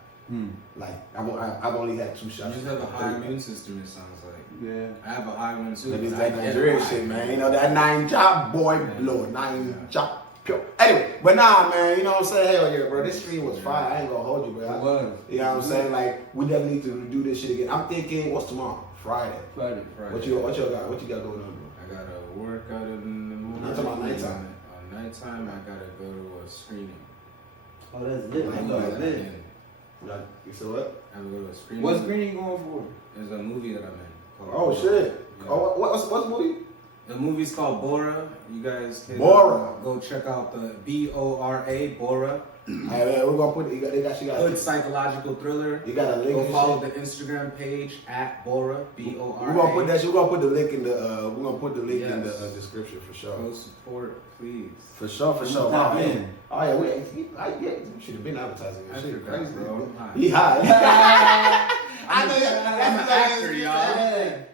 Like I've only had 2 shots. You just have a high immune system. It sounds like. Yeah. I have a high one too. That is that Nigerian shit, man. You know that 9 job boy, Lord, 9 job. Pure. Anyway, but nah, man. You know what I'm saying? Hell yeah, bro. This stream was fire. I ain't gonna hold you, bro. It was. You know what I'm saying? Like we definitely need to do this shit again. I'm thinking, what's tomorrow? Friday. Friday. What you got going on, bro? I got a workout in the morning. I'm talking about nighttime. On nighttime, I gotta go to a screening. Oh, that's lit. I know that's lit. Like, you said what? I gotta go to a screening. What screening you going for? There's a movie that I'm in. Oh shit. Yeah. Oh, what's the movie? The movie's called Bora. You guys can Bora. go check out the BORA, Bora. Alright, man, we're gonna put it. She got Good psychological thriller. You got a link. Go and follow shit? the Instagram page at Bora, BORA. We're gonna put that shit. We're gonna put the link in the. We're gonna put the link in the Yes. description for sure. Go support, please. For sure. Tap Oh, in. yeah. Oh yeah, we should have been advertising I this shit. forgot, Crazy, bro. He high. I know I'm an actor, y'all.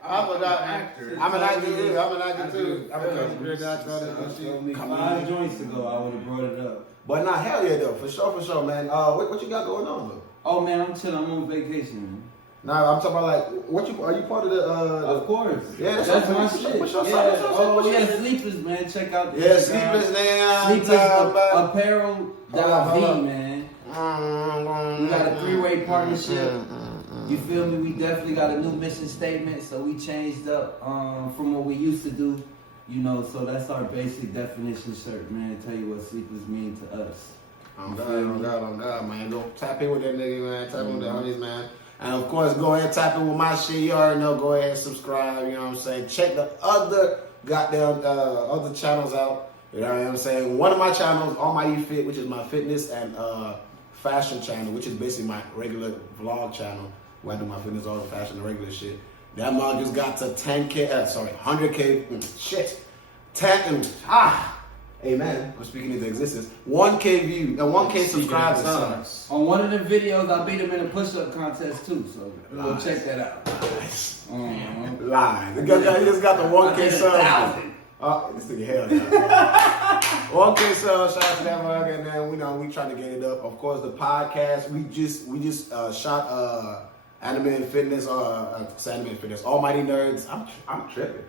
I forgot. Actor. I'm an actor too. I'm an actor I too. do. I'm a great actor. Only 5 joints ago, I would have brought it up. But nah, hell yeah though, for sure, man. What you got going on though? Oh man, I'm chilling. I'm on vacation, man. Nah, I'm talking about like, are you part of the? Of course. Yeah, that's my what's shit. your Yeah. site? Oh yeah, Sleepers, man. Check out the Yeah, Instagram. Sleepers, man. Sleepers Hold apparel.v, on. man. We got a 3-way partnership. You feel me? We definitely got a new mission statement, so we changed up from what we used to do. You know, so that's our basic definition shirt, man. Tell you what sleepers mean to us. I'm God, man. Go tap in with that nigga, man. Tap in with the homies, man. And of course, go ahead and tap in with my shit. You already know. Go ahead and subscribe. You know what I'm saying? Check the other goddamn other channels out. You know what I'm saying? One of my channels, Almighty Fit, which is my fitness and fashion channel, which is basically my regular vlog channel, where I do my fitness, all the fashion, the regular shit. That mug just got to 100K. Shit. 10 amen. I'm speaking into existence. 1K view and 1K subscribers. On one of the videos, I beat him in a push-up contest too, so go check that out. Lies. He just got the 1K sub. This nigga hell yeah. 1K sub, shout out to that mug, and then we trying to get it up. Of course, the podcast we just shot Anime and Fitness, Anime and Fitness, Almighty Nerds. I'm tripping.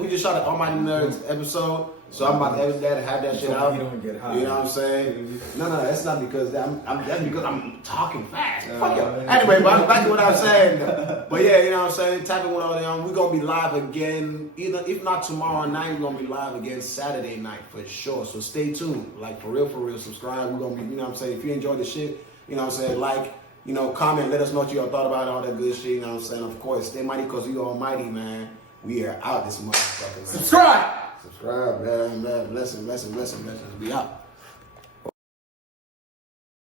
We just shot an Almighty Nerds episode, so I'm about to edit that and have that shit out. You don't get high. You know what I'm saying? No, that's not because that's because I'm talking fast. Fuck you. Anyway, but back to what I'm saying. But yeah, you know what I'm saying? Tapping with all them. We're gonna be live again. Either if not tomorrow night, we're gonna be live again Saturday night for sure. So stay tuned. Like for real, subscribe. We're gonna be, you know what I'm saying? If you enjoy the shit, you know what I'm saying, like, you know, comment, let us know what y'all thought about all that good shit, you know what I'm saying? Of course, stay mighty because you almighty, man. We are out this motherfucker, man. Subscribe, man. Blessing. We out.